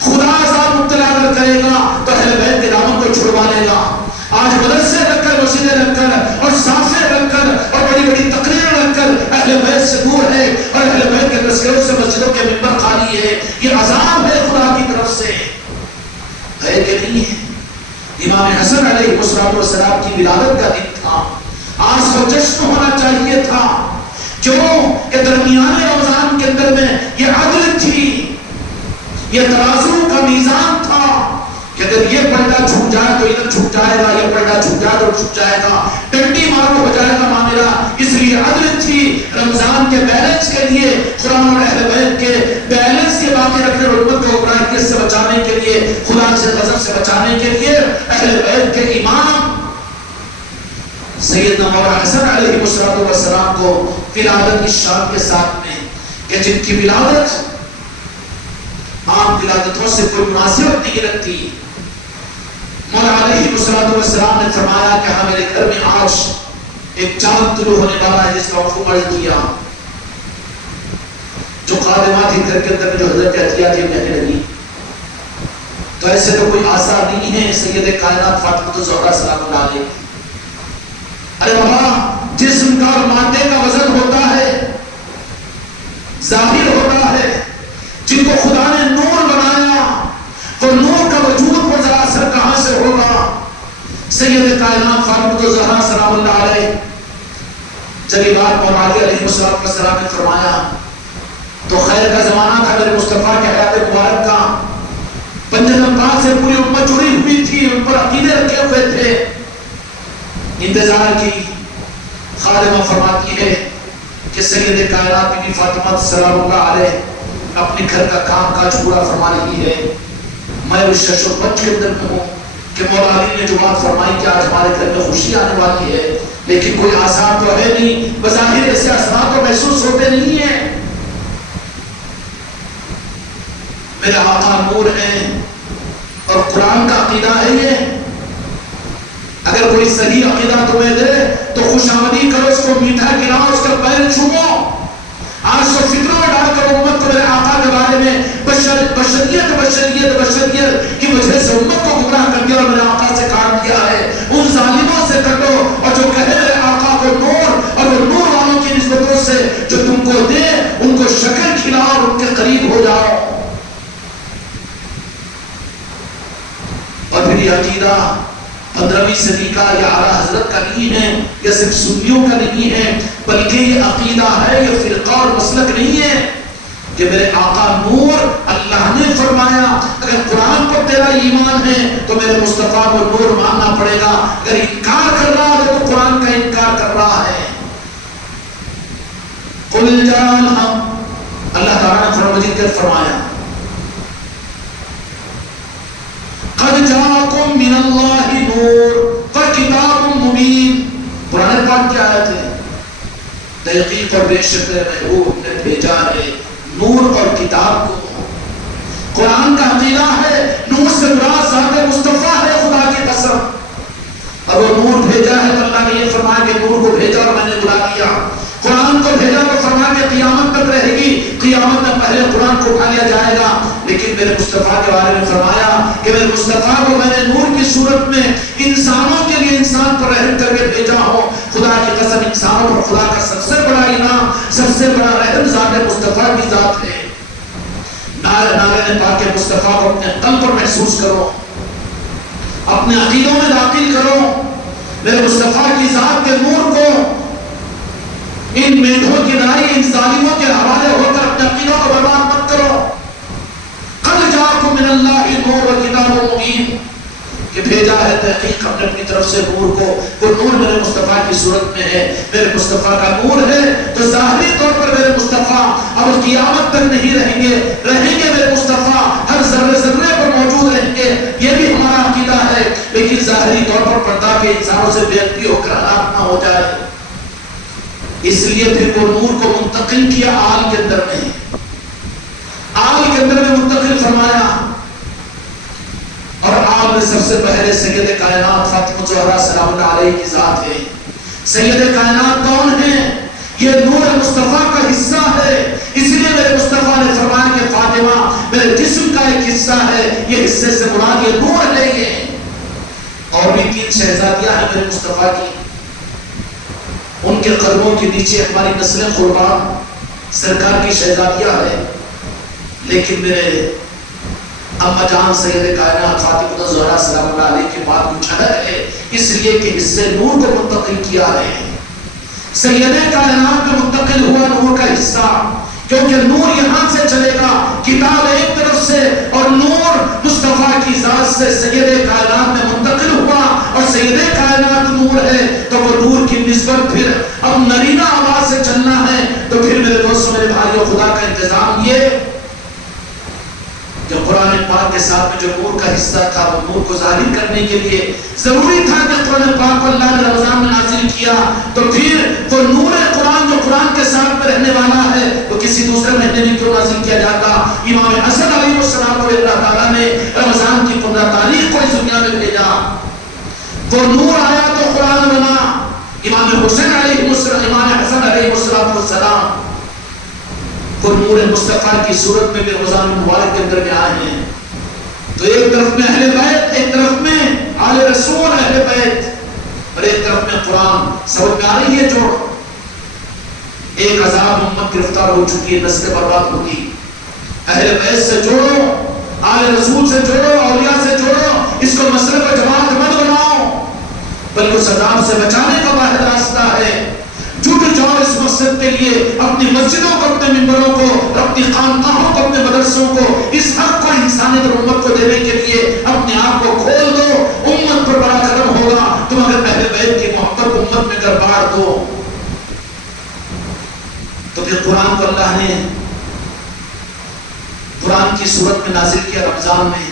خدا عذاب مبتلا اگر کرے گا تو اہل بیت کے دامن کو چھڑوا لے گا۔ آج مدرسے رکھ کر، مسجدیں رکھ کر اور صافے رکھ کر اور بڑی بڑی تقریریں رکھ کر اہل بیت سے دور ہے اور اہل بیت کے تذکروں سے مسجدوں کے منبر خالی ہے۔ یہ عذاب ہے خدا کی طرف سے، ہے کہ نہیں ہے؟ امام حسن علیہ السلام کی ولادت کا دن تھا، آج کو جشن ہونا چاہیے تھا، کیوں کہ درمیانے رمضان کے اندر میں یہ عدل تھی، یہ ترازو کا میزان تھا کہ اگر یہ پلڑا چھوٹ جائے تو ادھر چھوٹ جائے گا، یہ پلڑا چھوٹ جائے تو چھوٹ جائے گا، ٹنڈی مارو ہو جائے گا معاملہ۔ اس لیے عدل تھی، رمضان کے بیلنس کے لیے، قرآن اور اہل بیت کے بیلنس کے باقی رکھنے اور امت کو گمراہی سے بچانے کے لیے، خدا سے غضب سے بچانے کے لیے اہل بیت کے امام سیدنا مولا حسن علیہ السلام کو ولادت اس شان کے ساتھ میں کہ جن کی ولادت عام ولادتوں سے کوئی مناسبت نہیں رکھتی۔ مولا علیہ السلام نے فرمایا کہ ہاں میرے گھر میں آج ایک چاند طلوع ہونے والا ہے جس کا مفہوم عرض کیا، جو خادمات ہی گھر کے اندر جو حضرت عطیہ تھی کہنے لگی تو ایسے تو کوئی آثار نہیں ہے سید کائنات فاطمہ الزہرا سلام اللہ علیہ۔ ارے بابا، جسم کا اور مادے کا وزن ہوتا ہے، ظاہر ہوتا ہے، جن کو خدا نے نور بنایا وہ نور کا وجود پر ذرا اثر کہاں سے ہوگا؟ سید کائنات فاطمہ الزہرا سلام اللہ علیہ جب یہ بات مولا علی علیہ السلام نے فرمایا تو خیر کا زمانہ تھا میرے مصطفیٰ کے حیات مبارک کا، پنجتن پاک سے پوری امت جڑی ہوئی تھی، ان پر عقیدے رکھے ہوئے تھے، انتظار کی۔ خادمہ فرماتی ہے کہ سید کائنات بی بی فاطمہ سلام اللہ علیہ اپنے گھر کا کام کاج پورا فرما رہی ہے، میں اس شش و پنج کے اندر میں ہوں کہ مولا علی نے جو بات فرمائی کہ آج ہمارے گھر میں خوشی آنے والی ہے، لیکن کوئی آثار تو ہے نہیں، بظاہر ایسے اثرات تو محسوس ہوتے نہیں ہیں۔ میرے آقا نور ہیں اور قرآن کا عقیدہ ہے یہ۔ اگر کوئی صحیح عقیدہ تمہیں دے تو خوش آمدی کرو، اس کو میٹھا کھلاؤ، اس کا پیر چومو۔ آج تو فکروں میں ڈال کر امت کو میرے آقا کے بارے میں بشریت کی وجہ سے امت کو گمراہ کر دیا اور میرے آقا سے کاٹ دیا ہے۔ ان ظالموں سے کٹو، اور جو کہے میرے آقا کو نور اور وہ نور والوں کی نسبتوں سے جو تم کو دے ان کو شکل کھلاؤ اور ان کے قریب ہو جاؤ۔ اور پھر یہ عقیدہ 15ویں صدی کا یا اعلیٰ حضرت کا نہیں ہے، یا صرف سنیوں کا نہیں ہے، بلکہ یہ عقیدہ ہے، یہ فرقہ اور مسلک نہیں ہے کہ میرے آقا نور، اللہ نے فرمایا اگر قرآن پر تیرا ایمان ہے تو میرے مصطفیٰ کو نور ماننا پڑے گا، اگر انکار کر رہا ہے تو قرآن کا انکار کر رہا ہے۔ قل جاء الحق، اللہ تعالیٰ نے قرآن مجید کے فرمایا قد جاءکم من اللہ نور وکتاب مبین۔ قرآن پاک کی آیت ہے، تحقیق اور بے شک محبوب نے بھیجا ہے نور اور کتاب کو۔ قرآن کا عقیدہ ہے نور سے مراد ذات مصطفیٰ ہے، خدا کی قسم۔ اب وہ نور بھیجا ہے تو اللہ نے یہ فرمایا کہ نور کو بھیجا اور میں نے بلا لیا۔ قرآن کو بھیجا تو فرمایا کہ قیامت تک رہے گی، قیامت میں پہلے قرآن کو اٹھا لیا جائے گا۔ لیکن میرے مصطفیٰ کے بارے میں فرمایا کہ میرے مصطفیٰ کو میں نے نور کی صورت میں انسانوں کے لیے انسان پر رحم کر کے بھیجا ہوں۔ خدا کی قسم انسانوں پر خدا کا سب سے بڑا انعام، سب سے بڑا رحم ذات مصطفیٰ کی ذات ہے۔ نعرہ پاک مصطفیٰ کو اپنے قلب پر محسوس کرو، اپنے عقیدوں میں داخل کرو، میرے مصطفیٰ کی ذات کے نور کو ان میڈھوں کی ناری، ان ظالموں کے حوالے ہو کر اپنے عقیدوں کو برباد مت کرو۔ قد جاءکم من اللہ نور وکتاب مبین، کہ بھیجا ہے تحقیق ہم نے اپنی طرف سے نور کو، وہ نور میرے مصطفیٰ کی صورت میں ہے، میرے مصطفیٰ کا نور ہے تو ظاہری طور پر میرے مصطفیٰ اب قیامت تک نہیں رہیں گے، رہیں گے میرے مصطفیٰ ہر ذرے ذرے پر موجود رہیں گے، یہ بھی ہمارا عقیدہ ہے۔ لیکن ظاہری طور پر پردہ کے انسانوں سے بے ادبی ہو کر ہلاک نہ ہو جائے، اس لیے پھر وہ نور کو منتقل کیا آل کے اندر میں، آل کے اندر میں منتقل فرمایا۔ اور آل میں سب سے پہلے سید کائنات فاطمہ زہرا سلام اللہ علیہ کی ذات ہے۔ سید کائنات کون ہے؟ یہ نور مصطفیٰ کا حصہ ہے، اس لیے میرے مصطفیٰ نے فرمایا کہ فاطمہ میرے جسم کا ایک حصہ ہے، یہ حصے سے مراد یہ نور ہے۔ یہ اور بھی 3 شہزادیاں ہیں میرے مصطفیٰ کی، ان کے قدموں کے نیچے ہماری نسل قربان سرکار کی شہزادیاں ہیں۔ لیکن میرے اما جان سید کائنات فاطمہ زہرا سلام اللہ علیہ کی بات کچھ الگ ہے، اس لیے کہ اس سے نور کو منتقل کیا ہے۔ سید کائنات میں منتقل ہوا نور کا حصہ، کیونکہ نور یہاں سے چلے گا، کتاب ایک طرف سے اور نور مصطفیٰ کی ذات سے سید کائنات میں منتقل ہوا، اور سید کائنات نور ہے تو وہ نور کی نسبت پھر اب نرینہ آواز سے چلنا ہے۔ تو پھر میرے دوستوں میرے بھائیوں، خدا کا انتظام یہ جو قرآن پاک کے ساتھ میں جو نور کا حصہ تھا، وہ نور کو ظاہر کرنے کے لیے ضروری تھا کہ قرآن پاک کو اللہ نے رمضان میں نازل کیا، تو پھر وہ نور قرآن جو قرآن کے ساتھ میں رہنے والا ہے تو کسی دوسرے مہینے میں کیوں نازل کیا جاتا؟ امام حسن علیہ السلام کو اللہ تعالیٰ نے رمضان کی 15 تاریخ کو اس دنیا میں بھیجا، وہ نور آیا تو قرآن بنا۔ امام حسن علیہ السلام وہ نور مصطفیٰ کی صورت میں بھی رمضان مبارک کے اندر میں آئے ہیں۔ تو ایک طرف میں اہل بیت، ایک طرف میں آل رسول اہل بیت، اور ایک طرف میں قرآن۔ سمجھ میں آ رہی ہے؟ جوڑ ایک عذاب امت گرفتار ہو چکی ہے، نسل برباد ہوگی۔ اہل بیت سے جوڑو، آل رسول سے جوڑو، اولیاء سے جوڑو، اس کو مسلک و جماعت مت بناؤ، بلکہ اس عذاب سے بچانے کا واحد راستہ ہے۔ جٹ جاؤ اس مقصد کے لیے، اپنی مسجدوں کو، اپنے ممبروں کو، اپنی خانقاہوں کو، اپنے مدرسوں کو، اس حق کو انسانیت اور امت کو دینے کے لیے اپنے آپ کو کھول دو۔ امت پر بڑا قدم ہوگا تم اگر اہل بیت کی محبت امت میں کر بار دو۔ تو پھر قرآن کو اللہ نے قرآن کی صورت میں نازل کیا رمضان میں،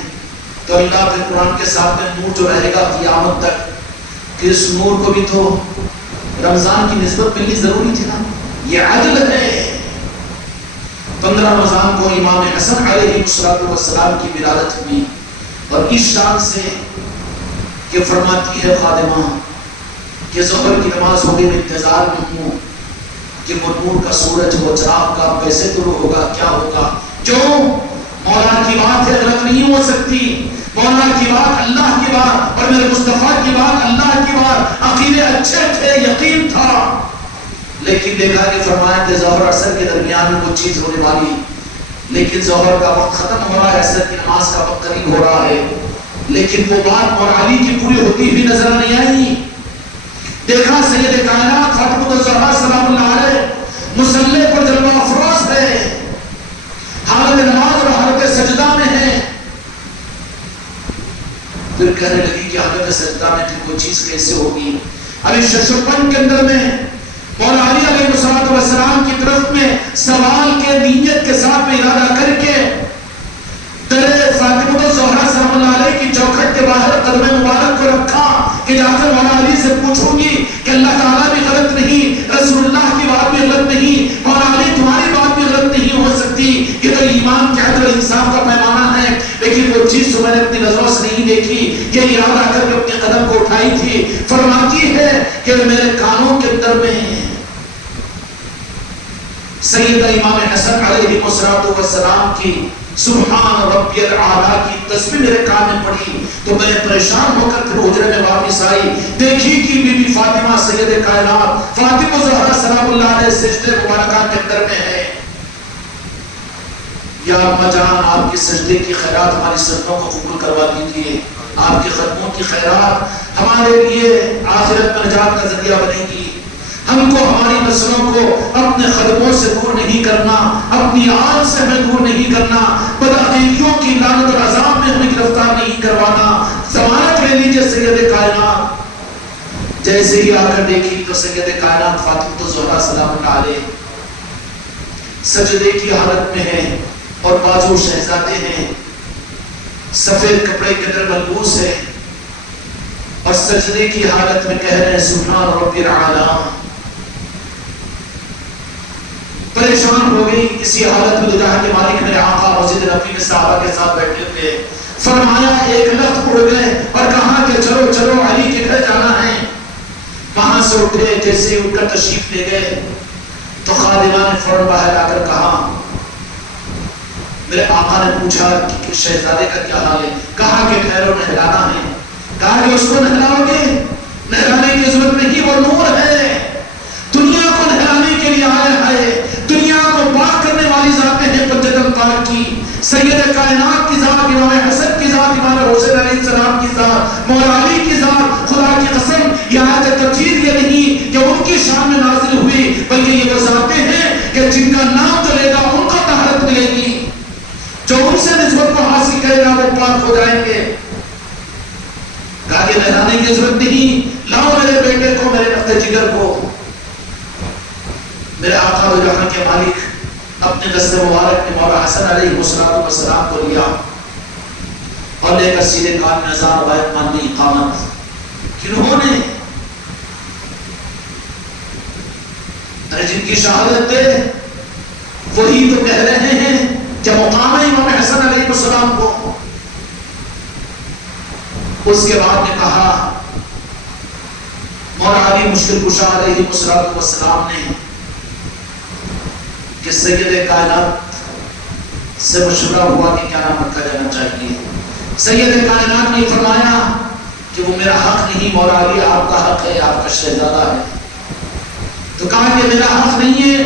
تو اللہ پھر قرآن کے ساتھ میں نور جو رہے گا قیامت تک، کہ اس نور کو بھی تو رمضان کی نسبت ملنی ضروری تھی نا، یہ عدل ہے۔ 15 رمضان کو امام حسن علیہ السلام کی ولادت ہوئی، اور اس شان سے کہ فرماتی ہے خادمہ کہ ظہر کی نماز ہو گئی، میں انتظار میں ہوں کہ وہ نور کا سورج وہ چراغ کا کیسے طلوع ہوگا، کیا ہوگا۔ جو مولا کی بات ہے غلط نہیں ہو سکتی، مولا کی بات اللہ کی بات، اور میرے مصطفیٰ کی بات اللہ کی بات، عقیدے اچھے تھے، یقین تھا، لیکن دیکھا کہ فرمایا کہ ظہر عصر کے درمیان میں وہ چیز ہونے والی، لیکن ظہر کا وقت ختم ہو رہا ہے، عصر کی نماز کا وقت قریب ہو رہا ہے، لیکن وہ بات مولا علی کی پوری ہوتی بھی نظر نہیں آئی۔ دیکھا سید کائنات فاطمہ الزہرا سلام اللہ علیہ مصلی پر جلوہ افروز ہے، حالت نماز اور حالت سجدہ میں ہے، پھر کہنے لگی کہ حالت سجدہ میں پھر کوئی چیز کیسے ہوگی۔ ابھی ششپن کے اندر میں مولا علی علیہ السلام کی طرف میں سوال کے نیت کے ساتھ میں ارادہ کر کے در فاطمہ الزہرا سلام اللہ علیہ کی چوکھٹ کے باہر قدم مبارک کو رکھا کہ جا کر مولا علی سے پوچھوں گی کہ اللہ تعالیٰ بھی غلط نہیں، رسول اللہ کی بات بھی غلط نہیں، مولا علی تمہاری بات بھی غلط نہیں ہو سکتی، یہ تو ایمان کے عدل انصاف کا پیمانہ ہے، لیکن وہ چیز جو میں نے اپنی نظروں سے نہیں دیکھی، یہ ارادہ کر کے اپنے قدم کو اٹھائی تھی۔ فرماتی ہے کہ میرے کانوں کے اندر میں سیدہ امام حسن علیہ السلام کی سبحان ربی الاعلیٰ کی تسبیح میرے کان میں پڑی، تو میں پریشان ہو کر پھر حجرے میں واپس آئی، دیکھی کہ بی بی فاطمہ سید کائنات فاطمہ زہرا سلام اللہ علیہ سجدے مبارکہ کے اندر میں ہے۔ یا اما جان، آپ کی سجدے کی خیرات ہماری سجدوں کو قبول کروا دیجیے، آپ کے قدموں کی خیرات ہمارے لیے آخرت میں نجات کا ذریعہ بنے گی۔ ہم کو ہماری نسلوں کو اپنے قدموں سے دور نہیں کرنا، اپنی آن سے ہمیں دور نہیں کرنا، بدعقیدیوں کی لعنت اور عذاب میں ہمیں گرفتار نہیں کروانا۔ ضمانت لے لیجیے سید کائنات۔ جیسے ہی آ کر دیکھی تو سید کائنات فاطمہ الزہرا سلام اللہ علیہ سجدے کی حالت میں ہے، اور بازو شہزادے ہیں، سفید کپڑے کے اندر ملبوس ہے، اور سجدے کی حالت میں کہہ رہے ہیں سبحان ربی الاعلیٰ۔ پریشان ہو گئی اسی حالت میں جہاں کے مالک میرے آقا مسجد نبوی میں صحابہ کے ساتھ بیٹھے تھے، فرمایا ایک لخت اڑ گئے اور کہا کہ چلو چلو علی کے گھر جانا ہے۔ وہاں سے اٹھے، جیسے اٹھ کر تشریف لے گئے تو خادمہ نے فوراً باہر آ کر کہا، میرے آقا نے پوچھا کہ شہزادے کا کیا حال ہے؟ کہا کہ ٹھہرو نہلانا ہے۔ کہا کہ اس کو نہلاؤ گے؟ نہلانے کی ضرورت نہیں، وہ نور ہے، دنیا کو نہلانے کے لیے آیا ہے، دنیا کو پاک کرنے والی ذاتیں ہیں پنجتن پاک کی، سید کائنات کی ذات، امام حسن کی ذات، امام حسین علیہ السلام کی ذات، مولا علی کی ذات۔ خدا کی قسم یہ آیت تطہیر یہ نہیں کہ ان کی شان میں نازل ہوئی، بلکہ یہ وہ ذاتیں ہیں کہ جن کا نام چلے گا ان کو طہارت ملے گی، جو ان سے نسبت کو حاصل کرے گا وہ پاک ہو جائیں گے۔ کہا کہ نہلانے کی ضرورت نہیں، لاؤ میرے بیٹے کو، میرے نقطۂ جگر کو۔ میرے آقا و جہاں کے مالک اپنے دست مبارک میں مولا حسن علیہ السلام کو لیا اور لے کر سیدھے کان میں اذان و ماننے اقامت۔ کنہوں نے؟ ارے جن کی شہادت دے وہی تو کہہ رہے ہیں کہ مقام امام حسن علیہ السلام کو۔ اس کے بعد نے کہا مولا علی مشکل کشا علیہ السلام نے کہ سید کائنات سے مشورہ ہوا کہ کیا نام رکھا جانا چاہیے۔ سید کائنات نے فرمایا کہ وہ میرا حق نہیں، مولا علی آپ کا حق ہے، آپ کا شہزادہ ہے۔ تو کہا کہ میرا حق نہیں ہے،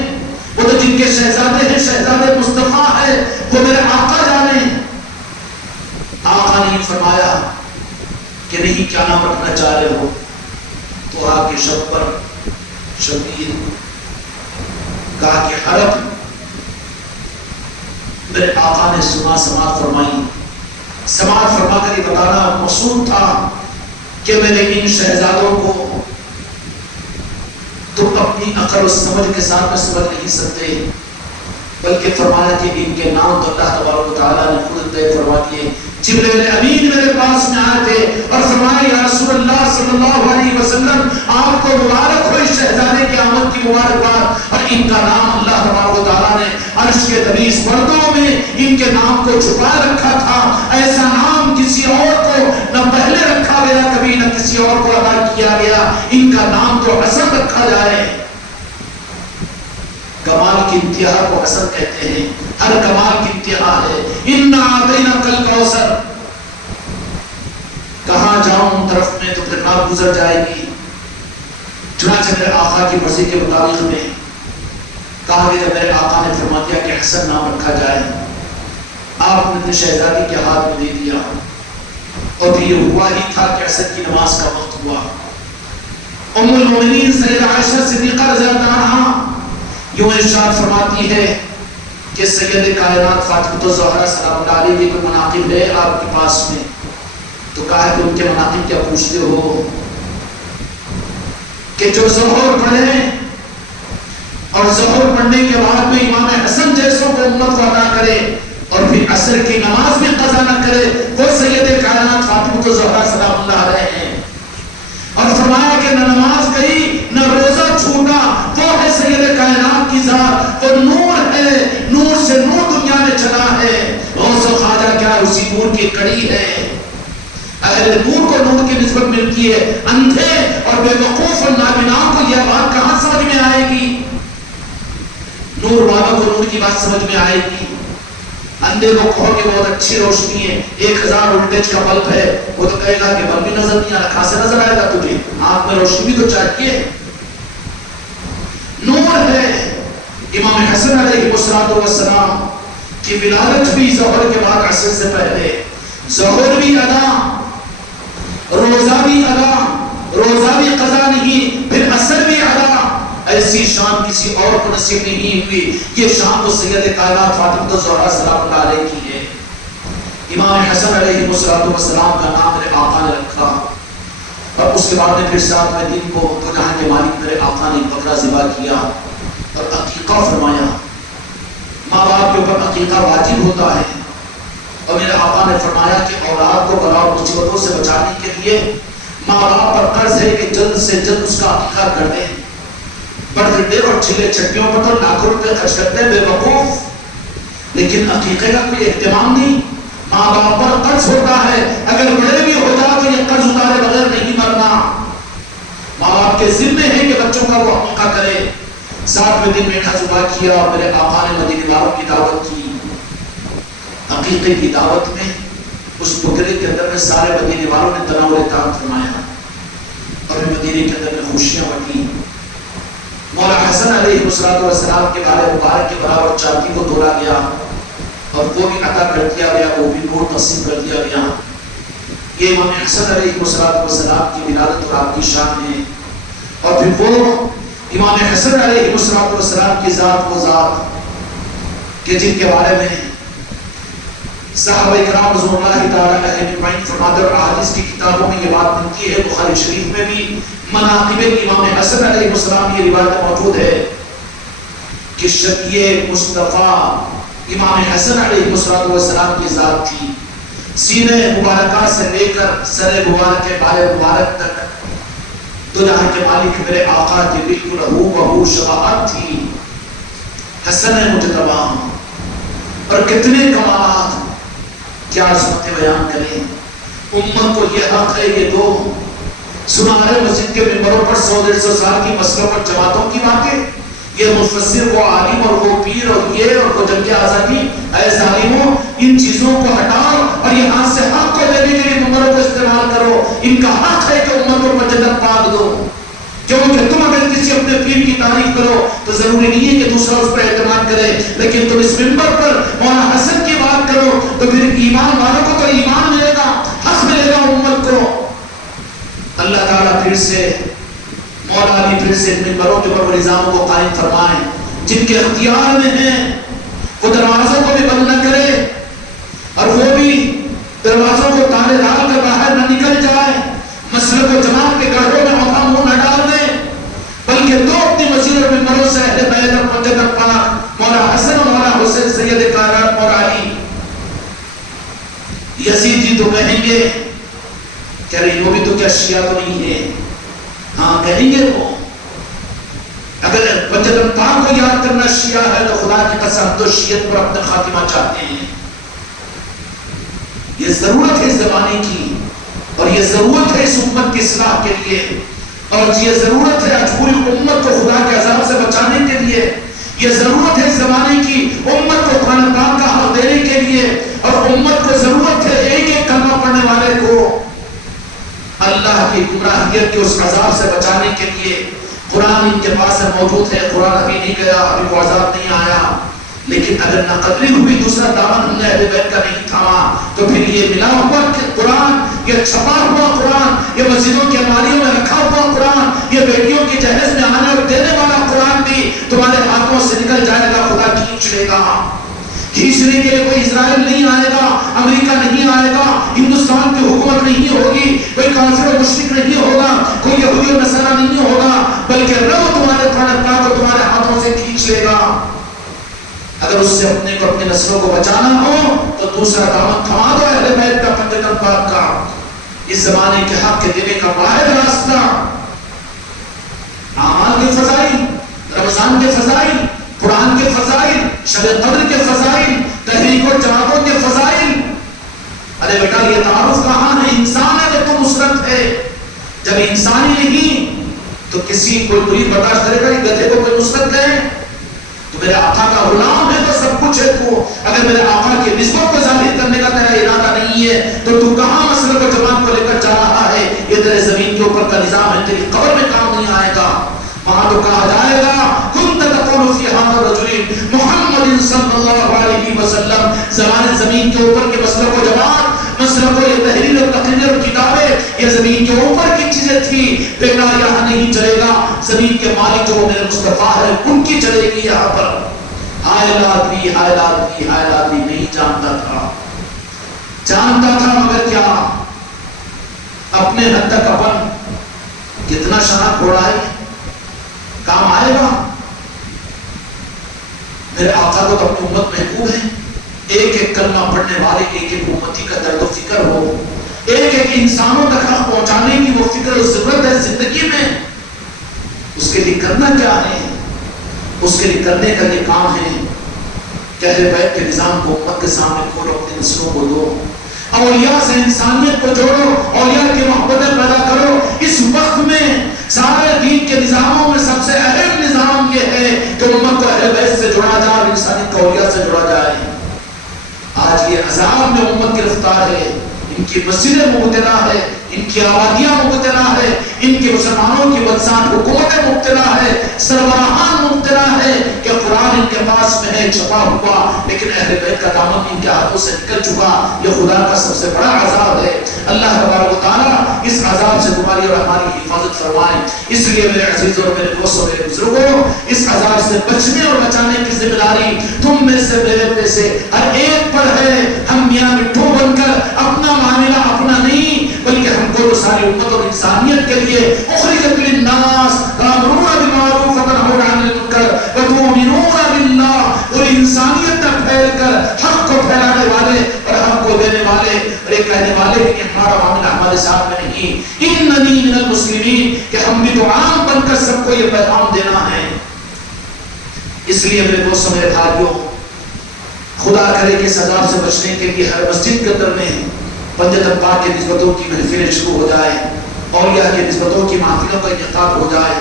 وہ تو جن کے شہزادے ہیں، شہزادے مصطفیٰ ہے، وہ میرے آقا جانے۔ آقا نے فرمایا کہ نہیں، کیا نام رکھنا چاہ رہے ہو؟ تو آپ کے شب پر شبیر کہا کہ حرب۔ میرے آقا نے سنا، سماعت فرمائی، سماعت فرما کر یہ بتانا مقصود تھا کہ میرے ان شہزادوں کو تم اپنی عقل و سمجھ کے ساتھ میں سمجھ نہیں سکتے، بلکہ فرمایا کہ ان کے نام تو اللہ تبارک و تعالیٰ نے خود طے فرما دیے۔ جبریل امین میرے پاس میں آئے تھے اور فرمایا یا رسول اللہ صلی اللہ علیہ وسلم، آپ کو مبارک ہو اس کے 20 پردوں میں ان کے نام کو چھپا رکھا تھا. ایسا نام کسی اور کو نہ پہلے رکھا گیا کبھی، نہ کسی اور کو ادا کیا گیا. ان کا نام تو حسن رکھا جائے. کمال کی انتہا کو حسن کہتے ہیں. ہر کمال کی انتہا ہے. اِنَّا أَعْطَيْنَاكَ الْكَوْثَرَ. کہاں جاؤں طرف میں تو پھر رات گزر جائے گی. چنانچہ میرے آقا کی مرضی کے مطابق میں کہا کہ جب میرے آقا نے فرما دیا کہ حسن نام رکھا جائے، آپ نے اپنے شہزادی کے ہاتھ میں دے دیا. اور پھر یہ ہوا ہی تھا کہ عصر کی نماز کا وقت ہوا. ام المومنین سیدہ عائشہ صدیقہ رضی اللہ عنہا یوں ارشاد فرماتی ہے کہ سید کائنات فاطمہ الزہرا سلام اللہ علیہ کے کوئی مناقب ہے آپ کے پاس میں؟ تو کہا کہ ان کے مناقب کیا پوچھتے ہو؟ کہ جو ظہر پڑھیں اور ظہر پڑھنے کے بعد میں امام حسن جیسوں کو امت کو ادا کرے اور پھر عصر کی نماز بھی قضا نہ کرے، وہ سید کائنات فاطمہ الزہرا سلام اللہ علیہ ہیں. اور فرمایا کہ نہ نماز گئی نہ روزہ چھوٹا، وہ ہے سید کائنات کی ذات. وہ نور ہے، نور سے نور دنیا میں چلا ہے. غوث و خواجہ کیا اسی نور کی کڑی ہے. اہل نور کو نور کی نسبت ملتی ہے. اندھے اور بے وقوف اور نابینا کو یہ بات کہاں سمجھ میں آئے گی؟ نور والوں کو نور کی بات سمجھ میں آئے گی. اندھے کو کہو کہ بہت اچھی روشنی ہے، 1000 وولٹیج کا بلب ہے، وہ تو کہے گا کہ بلب بھی نظر نہیں آ رہا. کہاں سے نظر آئے گا تجھے؟ آنکھ میں روشنی بھی تو چاہیے. نور ہے. امام حسن علیہ السلام کی ولادت بھی ظہر کے بعد عصر سے پہلے. ظہر بھی ادا، روزہ بھی ادا، روزہ بھی قضا نہیں، پھر عصر بھی ادا. ایسی شان کسی اور کو نصیب نہیں ہوئی. یہ شان تو سید کائنات فاطمہ الزہرا سلام اللہ علیہ کی ہے. امام حسن علیہ السلام کا نام میرے آقا نے رکھا. اور اس کے بعد میں پھر 7ویں دن کو تو جہاں کے مالک میرے آقا نے بکرا ذبح کیا اور عقیقہ فرمایا. ماں باپ کے اوپر عقیقہ واجب ہوتا ہے. اور میرے آقا نے فرمایا کہ اولاد کو بلا اور مصیبتوں سے بچانے کے لیے ماں باپ پر قرض ہے کہ جلد سے جلد اس کا عقیقہ کر دیں. برتھ ڈے اور چھلے چھٹیوں پر تو لاکھوں روپے خرچ کرتے ہیں بے وقوف، لیکن عقیقے کا کوئی اہتمام نہیں. ماں باپ پر قرض ہوتا ہے، اگر بڑے بھی ہو جائے تو یہ قرض اتارے بغیر نہیں مرنا. ماں باپ کے ذمے ہے کہ بچوں کا وہ عقیقہ کرے. 7ویں دن میٹھا ذبح کیا اور میرے آقا نے مدینے والوں کی دعوت کی. عقیقے کی دعوت میں اس بکرے کے اندر میں سارے مدینے والوں نے تناول تام فرمایا اور مدینے کے اندر میں خوشیاں بٹی. مولا حسن علیہ السلام کے بارے مبارک کے برابر چاندی کو تولا گیا اور وہ بھی عطا کر دیا گیا، وہ بھی نور تقسیم کر دیا گیا. یہ امام حسن علیہ السلام کی ولادت اور آپ کی شان ہے. اور پھر وہ امام حسن علیہ السلام کی ذات، وہ ذات کہ جن کے بارے میں صحابہ کرام رضوان اللہ تعالی علیہم اجمعین فرماتے اور احادیث کی کتابوں میں یہ بات ملتی ہے. بخاری شریف میں بھی مناقب امام حسن علیہ السلام یہ روایت موجود ہے کہ شفیع مصطفیٰ امام حسن علیہ السلام کی ذات تھی. سینہ مبارکہ سے لے کر سر مبارک بال مبارک تک دنیا کے مالک میرے آقا کی بالکل ہو بہو شباہت تھی. حسن مجتبی اور کتنے کمالات، کیا عظمتیں بیان کریں. امت کو یہ حق ہے یہ دو سنارے مسجد کے ممبروں پر 100-150 سال کی مسئلوں پر جماعتوں کی باتیں. یہ مفسر وہ عالم اور وہ پیر اور یہ اور وہ جنگ آزادی. اے ظالموں، ان چیزوں کو ہٹاؤ اور یہاں سے حق کو لینے کے لیے ممبروں کو استعمال کرو. ان کا حق ہے کہ امتوں پر جنت پاک دو. کیونکہ تم اگر کسی اپنے پیر کی تعریف کرو تو ضروری نہیں ہے کہ دوسرا اس پر اعتماد کرے، لیکن تم اس ممبر پر مولانا حسن کی بات کرو تو پھر ایمان والوں کو تو ایمان ملے گا، حق ملے گا امت کو. اللہ تعالیٰ پھر سے مولا علی پھر سے ممبروں کے اوپر نظاموں کو قائم فرمائیں جن کے اختیار میں ہیں. وہ دروازوں کو بھی بند نہ کرے اور وہ بھی دروازوں کو تالے ڈال کر باہر نہ نکل جائے. مسئلے کو جماعت کے گڑھوں میں موقع منہ نہ ڈال دیں، بلکہ دو اپنی مسجد اور ممبروں سے اہل بیت اور مجدد پاک مولا حسن اور مولا حسین سید کائنات مولا علی. یزید جی تو کہیں گے کہ وہ بھی تو کیا شیعہ تو نہیں ہے. ہاں کہیں گے وہ، اگر پنجتن پاک کو یاد کرنا شیعہ ہے تو خدا کی قسم تو شیعت پر اپنا خاتمہ چاہتے ہیں. یہ ضرورت ہے اس زمانے کی، اور یہ ضرورت ہے اس امت کی اصلاح کے لیے، اور یہ ضرورت ہے آج پوری امت کو خدا کے عذاب سے بچانے کے لیے. یہ ضرورت ہے اس زمانے کی امت کو قرآن پاک کا حق دینے کے لیے، اور امت کو ضرورت ہے ایک ایک کلمہ پڑھنے والے کو اللہ کی گمراہیت کے اس عذاب سے بچانے کے لیے. قرآن ان کے پاس موجود ہے، قرآن ابھی نہیں گیا، ابھی وہ عذاب نہیں آیا، لیکن اگر ناقدری ہوئی دوسرا دامن ہم نے اہل بیت کا نہیں تھاما تو پھر یہ ملا ہوا قرآن، یہ چھپا ہوا قرآن، یہ مسجدوں کے الماریوں میں رکھا ہوا قرآن، یہ بیٹیوں کی جہیز میں آنے اور دینے والا قرآن بھی تمہارے ہاتھوں سے نکل جائے گا. خدا کھینچ لے گا. کھینچنے کے لیے کوئی اسرائیل نہیں آئے گا، امریکہ نہیں آئے گا، ہندوستان کی حکومت نہیں ہوگی، کوئی کافر و مشرک نہیں ہوگا، کوئی یہودی و نصارہ نہیں ہوگا، بلکہ رب تمہارے قرآن پاک کو تمہارے ہاتھوں سے کھینچ لے گا. اگر اس سے اپنے کو اپنے نسلوں کو بچانا ہو تو دوسرا دامن تھما دو اہل بیت کا، پنجتن پاک کا. اس زمانے کے حق کے دینے کا واحد راستہ اعمال کے فضائل، رمضان کے فضائل، قرآن کے فضائل، شب قدر کے فضائل، تحریک و جماعتوں کے فضائل. ارے بیٹا یہ تعارف کہاں ہے؟ انسان ہے تو نصرت ہے. جب انسانی نہیں تو کسی کوئی مرید برداشت کرے گا کہ گدھے کو کوئی نصرت کرے؟ تو میرے آقا کا غلام ہے تو سب کچھ ہے تو. اگر میرے آقا کی نسبت کو ظاہر کرنے کا تیرا ارادہ نہیں ہے تو تو کہاں مسلک و جماعت کو لے کر جا رہا ہے؟ یہ تیرے زمین کے اوپر کا نظام ہے، تیری قبر میں کام نہیں آئے گا. وہاں تو کہا جائے گا كنت تقول في هذا الرجل محمد صلی اللہ علیہ وسلم. زمین کے اوپر کے مسلک و جماعت، مسلک و یہ تحریر و تقریر اور کتابیں یہ زمین کے اوپر کی چیزیں تھی. بیٹا یہاں نہیں چلے گا. زمین کے مالک جو میرے مصطفیٰ ہے ان کی چلے گی یہاں پر. حائل آدمی حائل آدمی حائل آدمی نہیں جانتا تھا، جانتا تھا مگر کیا اپنے حد تک اپن کتنا شناخت چھوڑائے کام آئے گا. میرے آقا کو تو اپنی امت محبوب ہے. ایک ایک کلمہ پڑھنے والے ایک ایک امتی کا درد و فکر ہو، ایک ایک انسانوں تک حق پہنچانے کی وہ فکر و ضرورت ہے زندگی میں. اس کے لیے کرنا کیا ہے؟ اس کے لیے کرنے کا یہ کام ہے کہ اہل بیت کے نظام کو امت کے سامنے کھولو، اپنے نسلوں کو دو، اولیاء سے انسانیت کو جوڑو، اولیاء کی محبتیں پیدا کرو. اس وقت میں سارے دین کے نظاموں میں سب سے اہم نظام یہ ہے کہ امت کو اہل بیت سے جوڑا جائے اور انسانیت کو اولیاء سے جوڑا جائے. آج یہ عذاب میں امت گرفتار ہے، ان کی مسجدیں مبتلا ہے، ان کی آبادیاں مبتلا ہے، ان کے مسلمانوں کی بدسان حکومتیں مبتلا ہے، سربراہان مبتلا ہے کہ قرآن ان کے پاس میں ہے چھپا ہوا، لیکن اہل بیت کا دامن ان کے ہاتھوں سے نکل چکا. یہ خدا کا سب سے بڑا عذاب ہے. اللہ تبارک و تعالیٰ اس عذاب سے تمہاری اور ہماری حفاظت فرمائے. اس لیے میرے عزیزوں اور میرے دوستوں میرے بزرگوں، اس عذاب سے بچنے اور بچانے کی ذمہ داری تم میں سے میرے میں سے ہر ایک پر ہے. ہم میاں مٹھو بن کر اپنا معاملہ اپنا نہیں بلکہ ہم کو ساری امت اور انسانیت کے لیے اخرجت للناس تأمرون بالمعروف وتنهون عن المنکر وتؤمنون باللہ، اور انسانیت تک پھیل کر حق کو پھیلانے والے اور حق کو دینے والے اور یہ کہنے والے کہ ہمارا معاملہ ہمارے ساتھ میں نہیں، اننی من المسلمین، کہ ہم بھی تو عام بن کر سب کو یہ پیغام دینا ہے. اس لیے میرے دوستوں میرے بھائیوں، خدا کرے کہ اس عذاب سے بچنے کے لیے ہر مسجد کے اندر میں پنجتن پاک کی نسبتوں کی محفلیں شروع ہو جائے، اولیاء کی نسبتوں کی محفلوں کا انعقاد ہو جائے.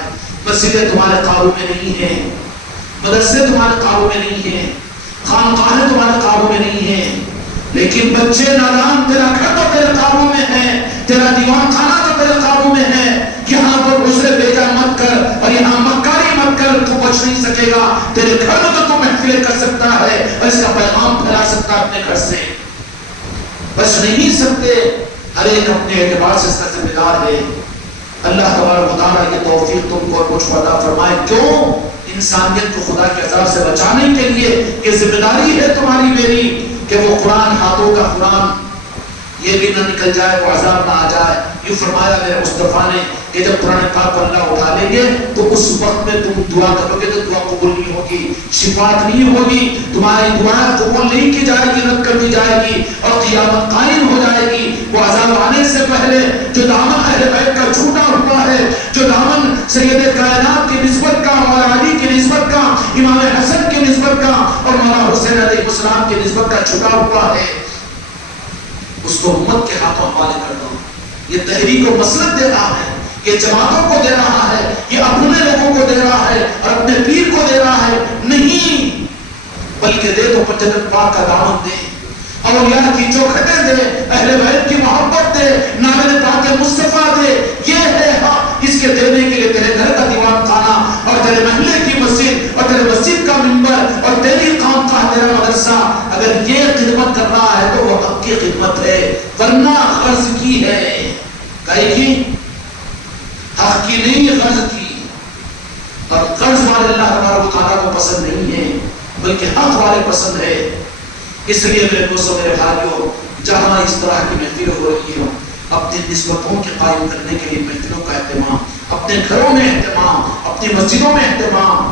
مسجدیں تمہارے قابو میں نہیں ہیں، مدرسے تمہارے قابو میں نہیں ہیں، خانقاہیں تمہارے قابو میں نہیں ہیں، لیکن بچے نادان تیرا گھر تو تیرے قابو میں ہے، تیرا دیوان خانہ تو تیرے قابو میں ہے. یہاں پر گزرے بیجا مت کر اور یہاں مکاری مت کر، تو بچ نہیں سکے گا. تیرے گھر میں تو محفلیں کر سکتا ہے اور اس کا پیغام پھیلا سکتا ہے اپنے گھر سے، بچ نہیں سکتے. ہر ایک اپنے اعتبار سے اس کا ذمہ دار ہے. اللہ تبارک و تعالیٰ یہ توفیق تم کو اور مجھ کو عطا فرمائے. کیوں؟ انسانیت کو خدا کے عذاب سے بچانے کے لیے یہ ذمہ داری ہے تمہاری میری کہ وہ قرآن ہاتھوں کا قرآن یہ بھی نہ نکل جائے، وہ عذاب نہ آ جائے. یہ فرمایا میرے مصطفیٰ نے کہ جب قرآن پاک کو اللہ اٹھا لیں گے تو اس وقت میں تم دعا کرو گے تو دعا قبول نہیں ہوگی، شفاعت نہیں ہوگی، تمہاری دعائیں قبول نہیں کی جائے گی، رد کر دی جائے گی اور قیامت قائم ہو جائے گی. وہ عذاب آنے سے پہلے جو دامن اہل بیت کا چھوٹا ہوا ہے، جو دامن سید کائنات کی نسبت کا مولا نسبت کا اور مولا حسین علیہ السلام کی نسبت کا چھٹا ہوا ہے، اس کو امت کے ہاتھوں حوالے کر دو۔ یہ تحریک و مسلک دے رہا ہے، یہ جماعتوں کو دے رہا ہے، یہ اپنے لوگوں کو دے رہا ہے اور اپنے پیر کو دے رہا ہے، نہیں بلکہ دے تو جنت پاک کا دامن دے، اولیاء کی چوکھٹیں دے، اہل بیت کی محبت دے، نام پاک مصطفیٰ دے۔ یہ ہے اس کے دینے کے لیے تیرے گھر کا دیوان خانہ اور تیرے محلے کی مسجد اور تیرے مسجد کا منبر اور تیری قوم کا تیرا مدرسہ، اگر یہ خدمت کر رہا ہے تو وہ حق کی خدمت ہے، ورنہ غرض کی ہے، کہے کی حق کی نہیں، غرض کی، اور غرض والے اللہ تبارک و تعالیٰ کو پسند نہیں ہے بلکہ حق والے پسند ہے۔ اس لیے میرے دوستوں، میرے بھائیوں، جہاں اس طرح کی محفلیں ہو رہی ہوں، اپنی نسبتوں کے قائم کرنے کے لیے محفلوں کا اہتمام، اپنے گھروں میں اہتمام، اپنی مسجدوں میں اہتمام،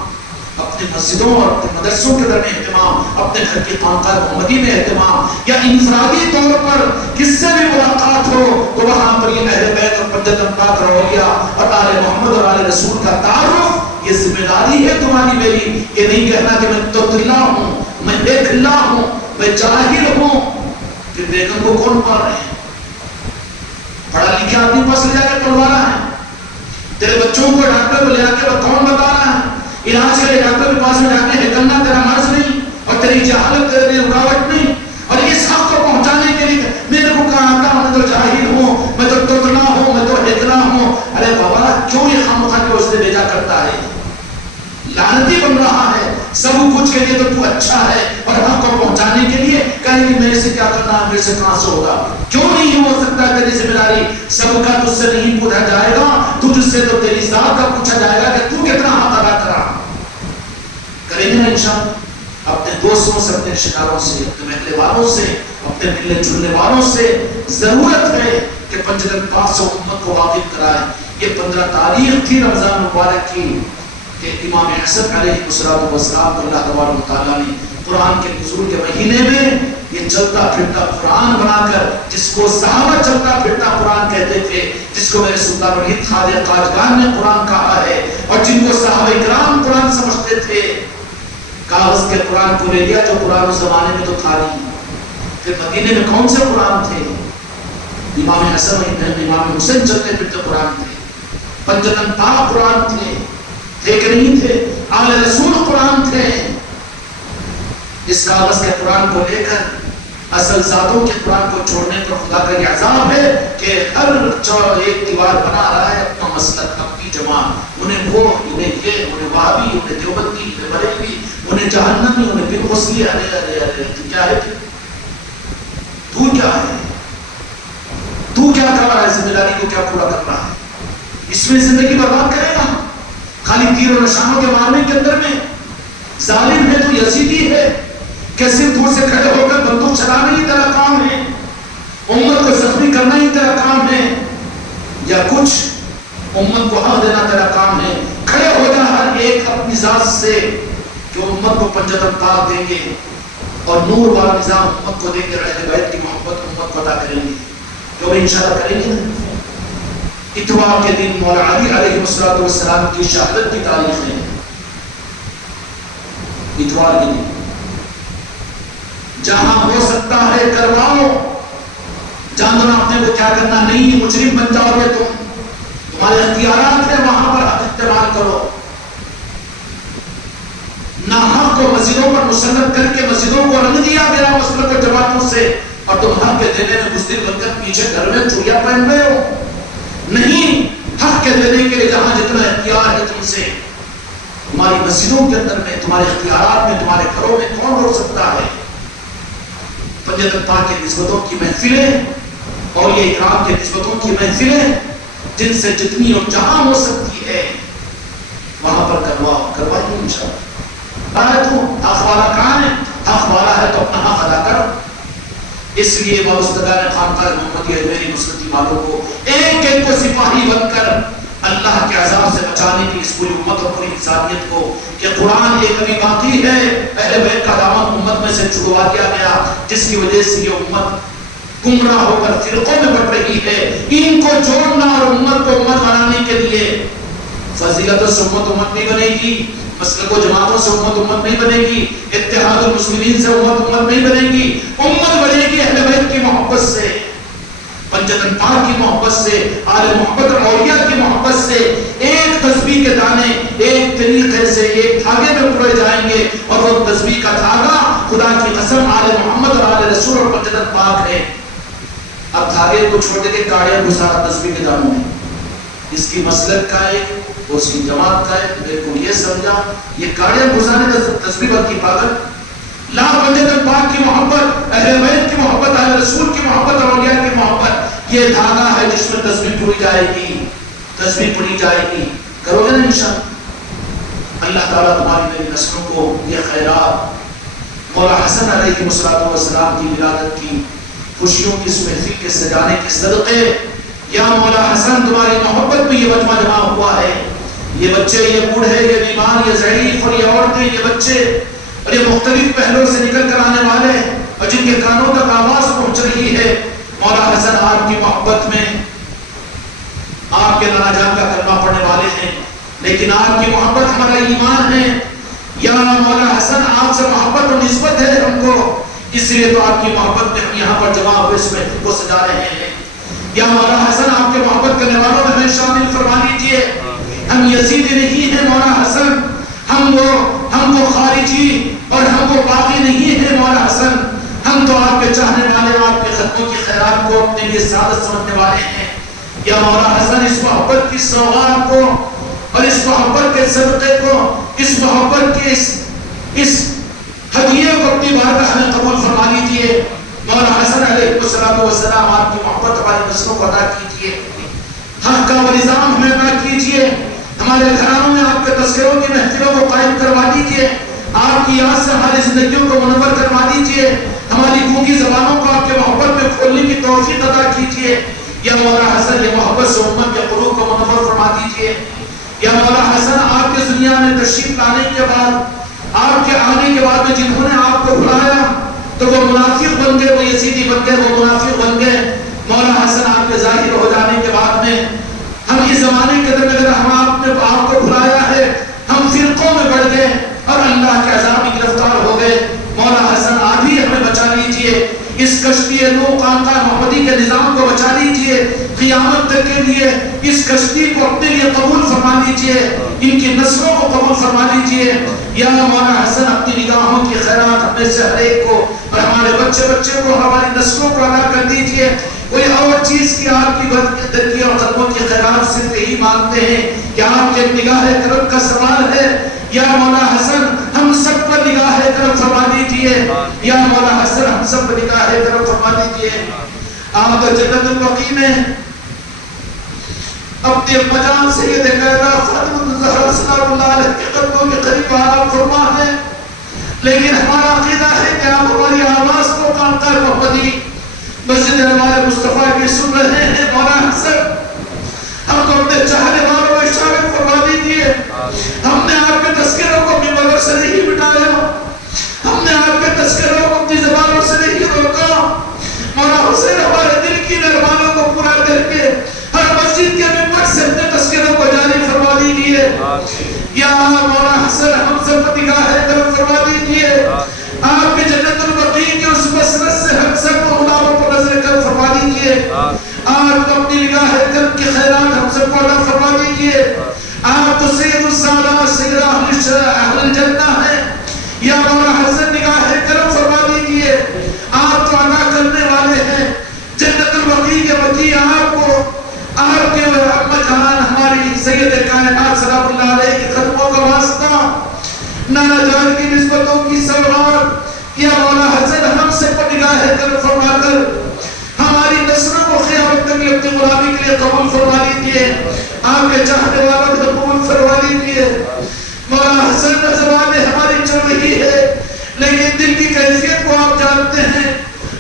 اپنی مسجدوں اور اپنے مدرسوں کے در میں اہتمام، اپنے گھر کی خانقاہ محمدی میں اہتمام، یا انفرادی طور پر کس سے بھی ملاقات ہو تو وہاں پر یہ اہل بیت اور پنجتن پاک رویہ اور آل محمد اور آل رسول کا تعارف، یہ ذمہ داری ہے تمہاری میری۔ یہ نہیں کہنا کہ میں تو اللہ ہوں، میں ایک اللہ ہوں، میں جاہل ہوں۔ پھر بیگم کو کون پڑھ رہے ہیں؟ پڑھا لکھا آدمی پاس لے جا کے پڑھوا رہا ہے، تیرے بچوں کو ڈاکٹر کو لے جا کے کون بتا رہا ہے؟ علاج کے لیے ڈاکٹر کے پاس میں جا کے نکلنا تیرا مرض نہیں اور تیری جہالت تیرے لیے رکاوٹ نہیں، اور اس حق کو پہنچانے کے لیے میرے کو کہا آتا میں تو جاہل ہوں، میں تو تتلا ہوں، میں تو ہکلا ہوں۔ ارے بابا کیوں یہ خامخواہ کے اس نے بھیجا کرتا ہے؟ لعنتی بن رہا ہے سب کچھ کے لیے، تو تو اچھا ہے اور حق کو پہنچانے کے لیے کہیں کہ میرے سے کیا کرنا ہے، میرے سے کہاں سے ہوگا؟ کیوں نہیں ہو سکتا تیری ذمہ داری؟ سب کا تجھ سے نہیں پوچھا جائے گا، تجھ سے تو تیری ذات کا پوچھا جائے گا کہ تو کتنا حق ادا کرا۔ کریں گے نا انشاءاللہ، اپنے دوستوں سے، اپنے رشتہ داروں سے، اپنے محلے والوں سے، اپنے ملنے جلنے والوں سے ضرورت ہے کہ پنجتن پاک سے امت کو واقف کرائے۔ یہ 15 تاریخ تھی رمضان مبارک کی کہ امام حسن علیہ السلام کو اللہ تبارک و تعالیٰ نے قرآن کے نزول کے مہینے میں یہ چلتا پھرتا قرآن بنا کر، جس کو صحابہ چلتا پھرتا قرآن کہتے تھے، جس کو میرے سلطان الہند خواجہ قاجگان نے قرآن کہا ہے، اور جن کو صحابہ اکرام قرآن سمجھتے تھے، کاغذ کے قرآن کو لے لیا جو قرآن اس زمانے میں تو تھا نہیں۔ پھر مدینے میں کون سے قرآن تھے؟ امام حسن اور امام حسین چلتے پھرتے قرآن تھے، پنجتن پاک قرآن تھے کہ نہیں تھے، آل رسول قرآن تھے۔ اس کاغذ کے قرآن کو لے کر اصل ذاتوں کے قرآن کو چھوڑنے پر خدا کا یہ عذاب ہے کہ ہر ایک دیوار بنا رہا ہے اپنا مسلک، اپنی جماعت، انہیں وہ، انہیں یہ، انہیں وہابی، انہیں دیوبندی، انہیں بریلوی، انہیں جہنمی، انہیں بن غسلی۔ ارے ارے ارے تو کیا ہے؟ تو کیا ہے؟ تو کیا کر رہا ہے؟ ذمہ داری کو کیا پورا کر رہا ہے؟ اس میں زندگی برباد کرے گا خالی تیر و نشانوں کے مارنے کے اندر میں؟ ظالم ہے تو یزیدی ہے کہ صرف دور سے کھڑے ہو کر بندوق چلانا ہی تیرا کام ہے، امت کو زخمی کرنا ہی تیرا کام ہے، یا کچھ امت کو حق دینا تیرا کام ہے؟ کھڑے ہو جا ہر ایک اپنی ذات سے کہ امت کو پنجتن پاک دیں گے اور نور والا نظام امت کو دیں گے، اہل بیت کی محبت امت کو عطا کریں گے، جو بھی انشاءاللہ کریں گے۔ اتوار کے دن مولا علی علیہ السلام کی شہادت کی تاریخ ہے، اتوار کے دن جہاں ہو سکتا ہے کرواؤ، جاننا اپنے کو کیا کرنا نہیں، مجرم بن جاؤ گے تم، تمہارے اختیارات ہیں، وہاں پر حق استعمال کرو۔ نہ حق کو مسجدوں پر مسلط کر کے مسجدوں کو رنگ دیا گیا مسلط و جماعتوں سے، اور تم حق کے دینے میں بزدل بن کر پیچھے گھر میں چوڑیاں پہن رہے ہو۔ نہیں، حق کے دینے کے لیے جہاں جتنا اختیار ہے تم سے، تمہاری مسجدوں کے اندر میں، تمہارے اختیارات میں، تمہارے گھروں میں کون روک سکتا ہے؟ پنجتن پاک کے نسبتوں کی محفلیں اور یہ اکرام کے نسبتوں کی محفلیں جن سے جتنی اور جہاں ہو سکتی ہے وہاں پر کروائیے انشاءاللہ۔ تو حق والا کہاں ہے؟ حق والا ہے تو اپنا حق ادا کر۔ اس لیے وابستگان خانقاہ محمدیہ میری مسلطی والوں کو ایک ایک کو سپاہی بن کر اللہ کے عذاب سے بچانے کی اس پوری امت اور پوری انسانیت کو، کہ قرآن ایک ابھی باقی ہے، اہل بیت کا دامن امت میں سے چھڑوا دیا گیا، جس کی وجہ سے یہ امت گمراہ ہو کر فرقوں میں بٹ رہی ہے۔ ان کو جوڑنا اور امت کو امت بنانے کے لیے فضیلت سے امت نہیں بنے گی، مسلک و جماعتوں سے امت نہیں بنے گی، اتحاد المسلمین سے امت نہیں بنے گی، امت بنے گی اہل بیت کی محبت سے، پنجتن پاک کی محبت سے، آل محبت اور اولیاء کی محبت سے۔ ایک تسبیح کے دانے ایک طریقے سے ایک دھاگے میں پروئے جائیں گے، اور وہ تسبیح کا دھاگا خدا کی قسم آل محمد اور آل رسول اور پنجتن پاک ہے۔ اب دھاگے کو چھوڑ کے کاڑیاں گھسا تسبیح کے دانوں میں، اس کی مسلک کا ایک اور اس کی جماعت کا ایک، میرے کو یہ سمجھا یہ کاڑیاں گھسانے کا تسبیح بات کی پاگل، لا پنجتن پاک کی محبت، اہل بیت کی محبت، اہل رسول کی محبت اور اولیاء کی محبت، یہ دھاگا ہے جس میں تسبیح پڑھی جائے گی، تسبیح پڑھی جائے گی۔ کرو گے نا انشاءاللہ؟ اللہ تعالیٰ تمہاری میری نسلوں کو یہ خیرات، مولا حسن علیہ السلام کی ولادت کی خوشیوں کی اس محفل کے سجانے کے صدقے، یا مولا حسن تمہاری محبت میں یہ مجمع جمع ہوا ہے، یہ بچے، یہ بوڑھے، یہ بیمار، یہ ضعیف اور یہ عورتیں، یہ بچے اور یہ مختلف پہلوں سے نکل کر آنے والے اور جن کے کانوں تک آواز پہنچ رہی ہے، مولا حسن آپ کی محبت میں آپ کے نانا جان کا کلمہ پڑھنے والے ہیں، لیکن آپ کی محبت ہمارا ایمان ہے، یا مولا حسن آپ سے محبت اور نسبت ہے ہم کو، اس لیے تو آپ کی محبت میں ہم یہاں پر جمع ہوئے اس محفل کو سجا رہے ہیں۔ یا مولا حسن آپ کے محبت کرنے والوں میں ہمیں شامل فرما لیجئے، ہم یزیدی نہیں ہیں مولا حسن، ہم وہ خارجی اور ہم وہ باغی نہیں ہیں مولا حسن، ہم تو آپ کے چاہنے والے، آپ کے خدموں کی خیرات کو اپنے لیے سعادت سمجھنے والے ہیں۔ یا مولا حسن اس محبت کی سوغات کو اور اس محبت کے صدقے کو، اس محبت کے اس ہدیے کو اپنی بارگاہ میں قبول فرما لیجئے۔ مولا حسن علیہ السلام آپ کی محبت ہماری نسلوں کو عطا کیجئے، حق کا نظام ہمیں عطا کیجئے، ہمارے گھرانوں میں آپ کے تذکروں کی محفلوں کو قائم کروا دیجئے، آپ کی یاد سے ہماری زندگیوں کو منور کروا دیجئے، ہماری گونگی زبانوں کو آپ کے محبت میں کھولنے کی توفیق عطا کیجئے۔ یا مولا حسن یہ محبت سے امت کے قلوب کو منور فرما دیجئے۔ یا مولا حسن آپ کے دنیا میں تشریف لانے کے بعد، آپ کے آنے کے بعد میں جنہوں نے آپ کو بلایا تو وہ منافق بن گئے، وہ یزیدی بن گئے، وہ منافق بن گئے۔ مولا حسن آپ کے ظاہر ہو جانے کے بعد میں ہم اس زمانے کے اندر اگر ہم آپ نے آپ کو بلایا ہے، ہم فرقوں میں بڑھ گئے اور اللہ کے عذاب میں گرفتار ہو گئے۔ مولا حسن آپ ہی ہمیں بچا لیجئے، اس کشتی نو خانقاہ محمدی کے نظام کو بچا لیجئے، قیامت تک کے لیے اس کشتی کو اپنے لیے قبول فرما لیجئے، ان کی نسلوں کو قبول فرما لیجئے۔ یا مولا حسن اپنی نگاہوں کی خیرات ہمیں سے ہر ایک کو اور ہمارے بچے بچے کو، ہماری نسلوں کو عطا کر دیجئے۔ کوئی اور چیز کی آپ کی درکی اور قدموں کی خیرات صرف یہی مانگتے ہیں کہ آپ کے نگاہ کرم کا سوال ہے۔ یا مولا حسن ہم سب پر نگاہ کرم فرما دیجئے، یا مولا حسن ہم سب پر نگاہ کرم فرما دیجئے۔ آپ جنت البقیع میں اپنے مجان سید کائنہ فاطمہ الزہرا سلام اللہ علیہ کے قدموں کے قریب آرام فرما ہے، لیکن ہمارا عقیدہ ہے کہ آپ ہماری آواز کو خانقاہ محمدی مسجد انوار مصطفیٰ کی سن رہے ہیں۔ مولا حسن ہم کو اپنے چاہنے والوں میں شامل فرما دیجئے۔ ہم نے آپ کے تذکروں کو اپنی مگر سے نہیں مٹایا، ہم نے آپ کے تذکروں کو اپنی زبانوں سے نہیں روکا۔ مولا حسین ہمارے دل کی ارمانوں کو پورا کر کے ہر مسجد کے ممبر سے اپنے تذکروں کو جاری فرما دیجئے۔ یا مولا حسن ہم سب پر نگاہ کرم فرما دیجئے، آپ کے جنت البقیع کے اس مسرت سے ہم سب کو غلاموں کو نظر کرم فرما دیجئے۔ آپ کو اپنی نگاہ کرم کی خیرات ہم سب کو عطا فرما دیجئے۔ آپ تو سید السادات سید اہل الجنہ ہیں، یا مولا حسن نگاہ کرم فرما دیجئے۔ آپ تو عطا کرنے والے ہیں، جنت البقیع کے وکیل آپ کو، آپ کے اما جان ہماری سید کائنات سلام اللہ علیہ کے قدموں کا واسطہ، نانا جان کی نسبتوں کی سوغات، یا مولا حسن ہم سب پر نگاہ کرم فرما کر ہماری نسلوں کو قیامت تک اپنی غلامی کے لیے قبول فرما لیجئے، آپ کے چاہنے والوں کو قبول فرما لیجئے۔ مولا حسن زبانیں ہماری چل رہی ہے، لیکن دل کی کیفیت کو آپ جانتے ہیں۔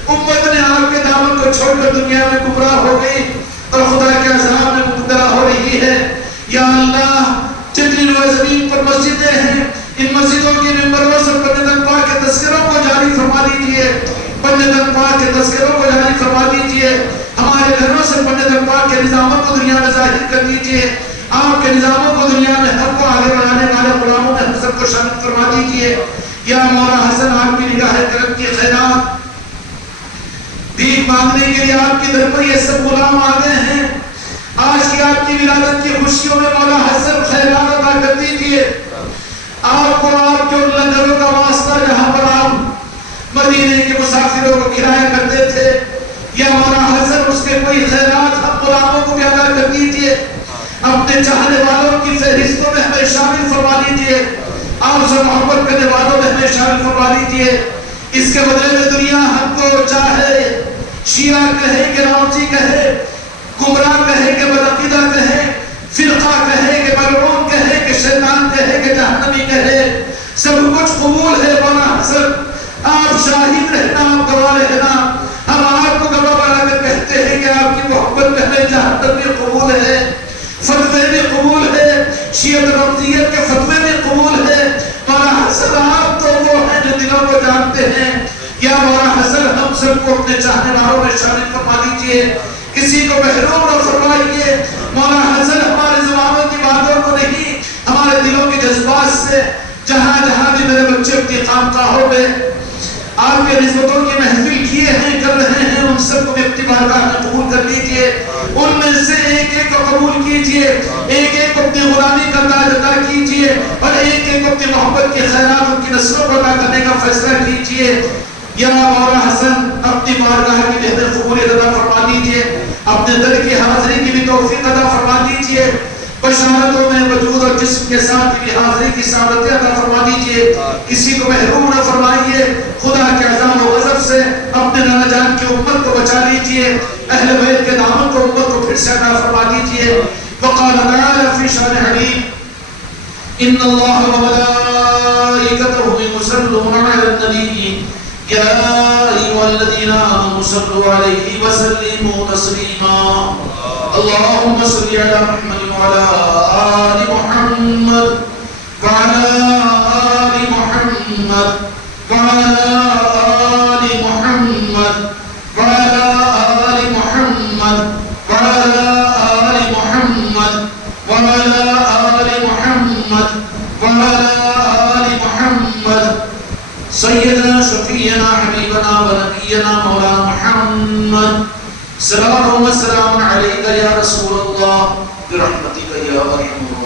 امت نے آپ کے دامن کو چھوڑ کر دنیا میں گمراہ ہو گئی اور خدا کے عذاب میں مبتلا ہو رہی ہے۔ یا اللہ جتنی روئے زمین پر مسجدیں ہیں، ان مسجدوں کی ممبروں سے پنجتن پاک کے تذکروں کو جاری فرما دیجئے، پنجتن پاک کے تذکروں کو جاری فرما دیجئے، ہمارے گھروں سے پنجتن پاک کے نظاموں کو دنیا میں ظاہر کر دیجئے، آپ کے نظاموں کو دنیا میں حق کو آگے بڑھانے والے غلاموں میں ہم سب کو شامل فرما دیجئے۔ یا مولا حسن آپ کی نگاہ کرم کی خیرات بھیک مانگنے کے لیے آپ کی در پر یہ سب غلام آ گئے ہیں. آج کی آپ کی ولادت کی خوشیوں میں مولا حسن خیرات عطا کر دیجیے. آپ کو آپ کے ان لنگروں کا واسطہ جہاں پر آپ مدینے کے مسافروں کو کھلایا کرتے تھے، یا مولا حسن اس کے کوئی خیرات ہم غلاموں کو بھی ادا کر دیجیے. اپنے چاہنے والوں کی فہرستوں میں ہمیں شامل فرما لیجیے. آپ سے محبت کرنے والوں میں ہمیں شامل فرما لیجیے. اس کے بدلے میں دنیا ہم کو چاہے شیعہ کہے کہ رافضی کہے، گمراہ کہے کہ بدعقیدہ کہے، فرقہ کہے کہ ملعون کہے کہ شیطان کہے کہ جہنمی کہے، سب کچھ قبول ہے. مولا حسن آپ شاہد رہنا، آپ گواہ رہنا. ہم آپ کو گواہ بنا کر کہتے ہیں کہ آپ کی محبت میں ہمیں جہنم بھی قبول ہے، فتوے بھی قبول ہے، شیعت رافضیت کے فتوے بھی قبول ہے. مولا حسن آپ تو وہ ہیں جو دلوں کو جانتے ہیں. یا مولا حسن ہم سب کو اپنے چاہنے والوں میں شامل فرما دیجیے، کسی کو محروم نہ فرمائیے. مولا حسن ہمارے زبانوں کی باتوں کو نہیں، ہمارے دلوں کے جذبات سے جہاں جہاں بھی میرے بچے اپنی خانقاہوں میں آپ کے نسبتوں کی محفل کیے ہیں، کر رہے ہیں، ان سب کو بھی اپنی بارگاہ میں قبول کر لیجیے. ان میں سے ایک ایک کو قبول کیجیے، ایک ایک کو اپنی غلامی کا تاج عطا کیجیے، اور ایک ایک کو اپنی محبت کے خیرات ان کی نسلوں کو عطا کرنے کا فیصلہ کیجیے. یا مولا حسن اپنی بارگاہ کی بہتر قبولیت عطا فرما دیجیے. اپنے در کی حاضری کی بھی توفیق عطا فرما دیجیے. بشارتوں میں وجود اور جسم کے ساتھ بھی حاضری کی سعادتیں عطا فرما دیجیے. کسی کو محروم نہ فرمائیے. خدا کے عذاب و غضب سے اپنے نانا جان کی امت کو بچا لیجیے. اہل بیت کے دامن کو امت کو پھر سے عطا فرما دیجیے. وقال تعالی فی شان حبیب ان اللہ وملائکتہ یصلون علی النبی یا ایھا الذین آمنوا صلوا علیہ وسلموا تسلیما. اللهم صل على محمد وعلى آل محمد وعلى آل محمد وعلى آل محمد وعلى آل محمد وعلى آل محمد وعلى آل محمد وعلى آل محمد. سيدنا شفيعنا حبيبنا ونبينا مولانا محمد صلوات و سلام علیکہ یا رسول اللہ برحمتک یا ارحم الراحمین.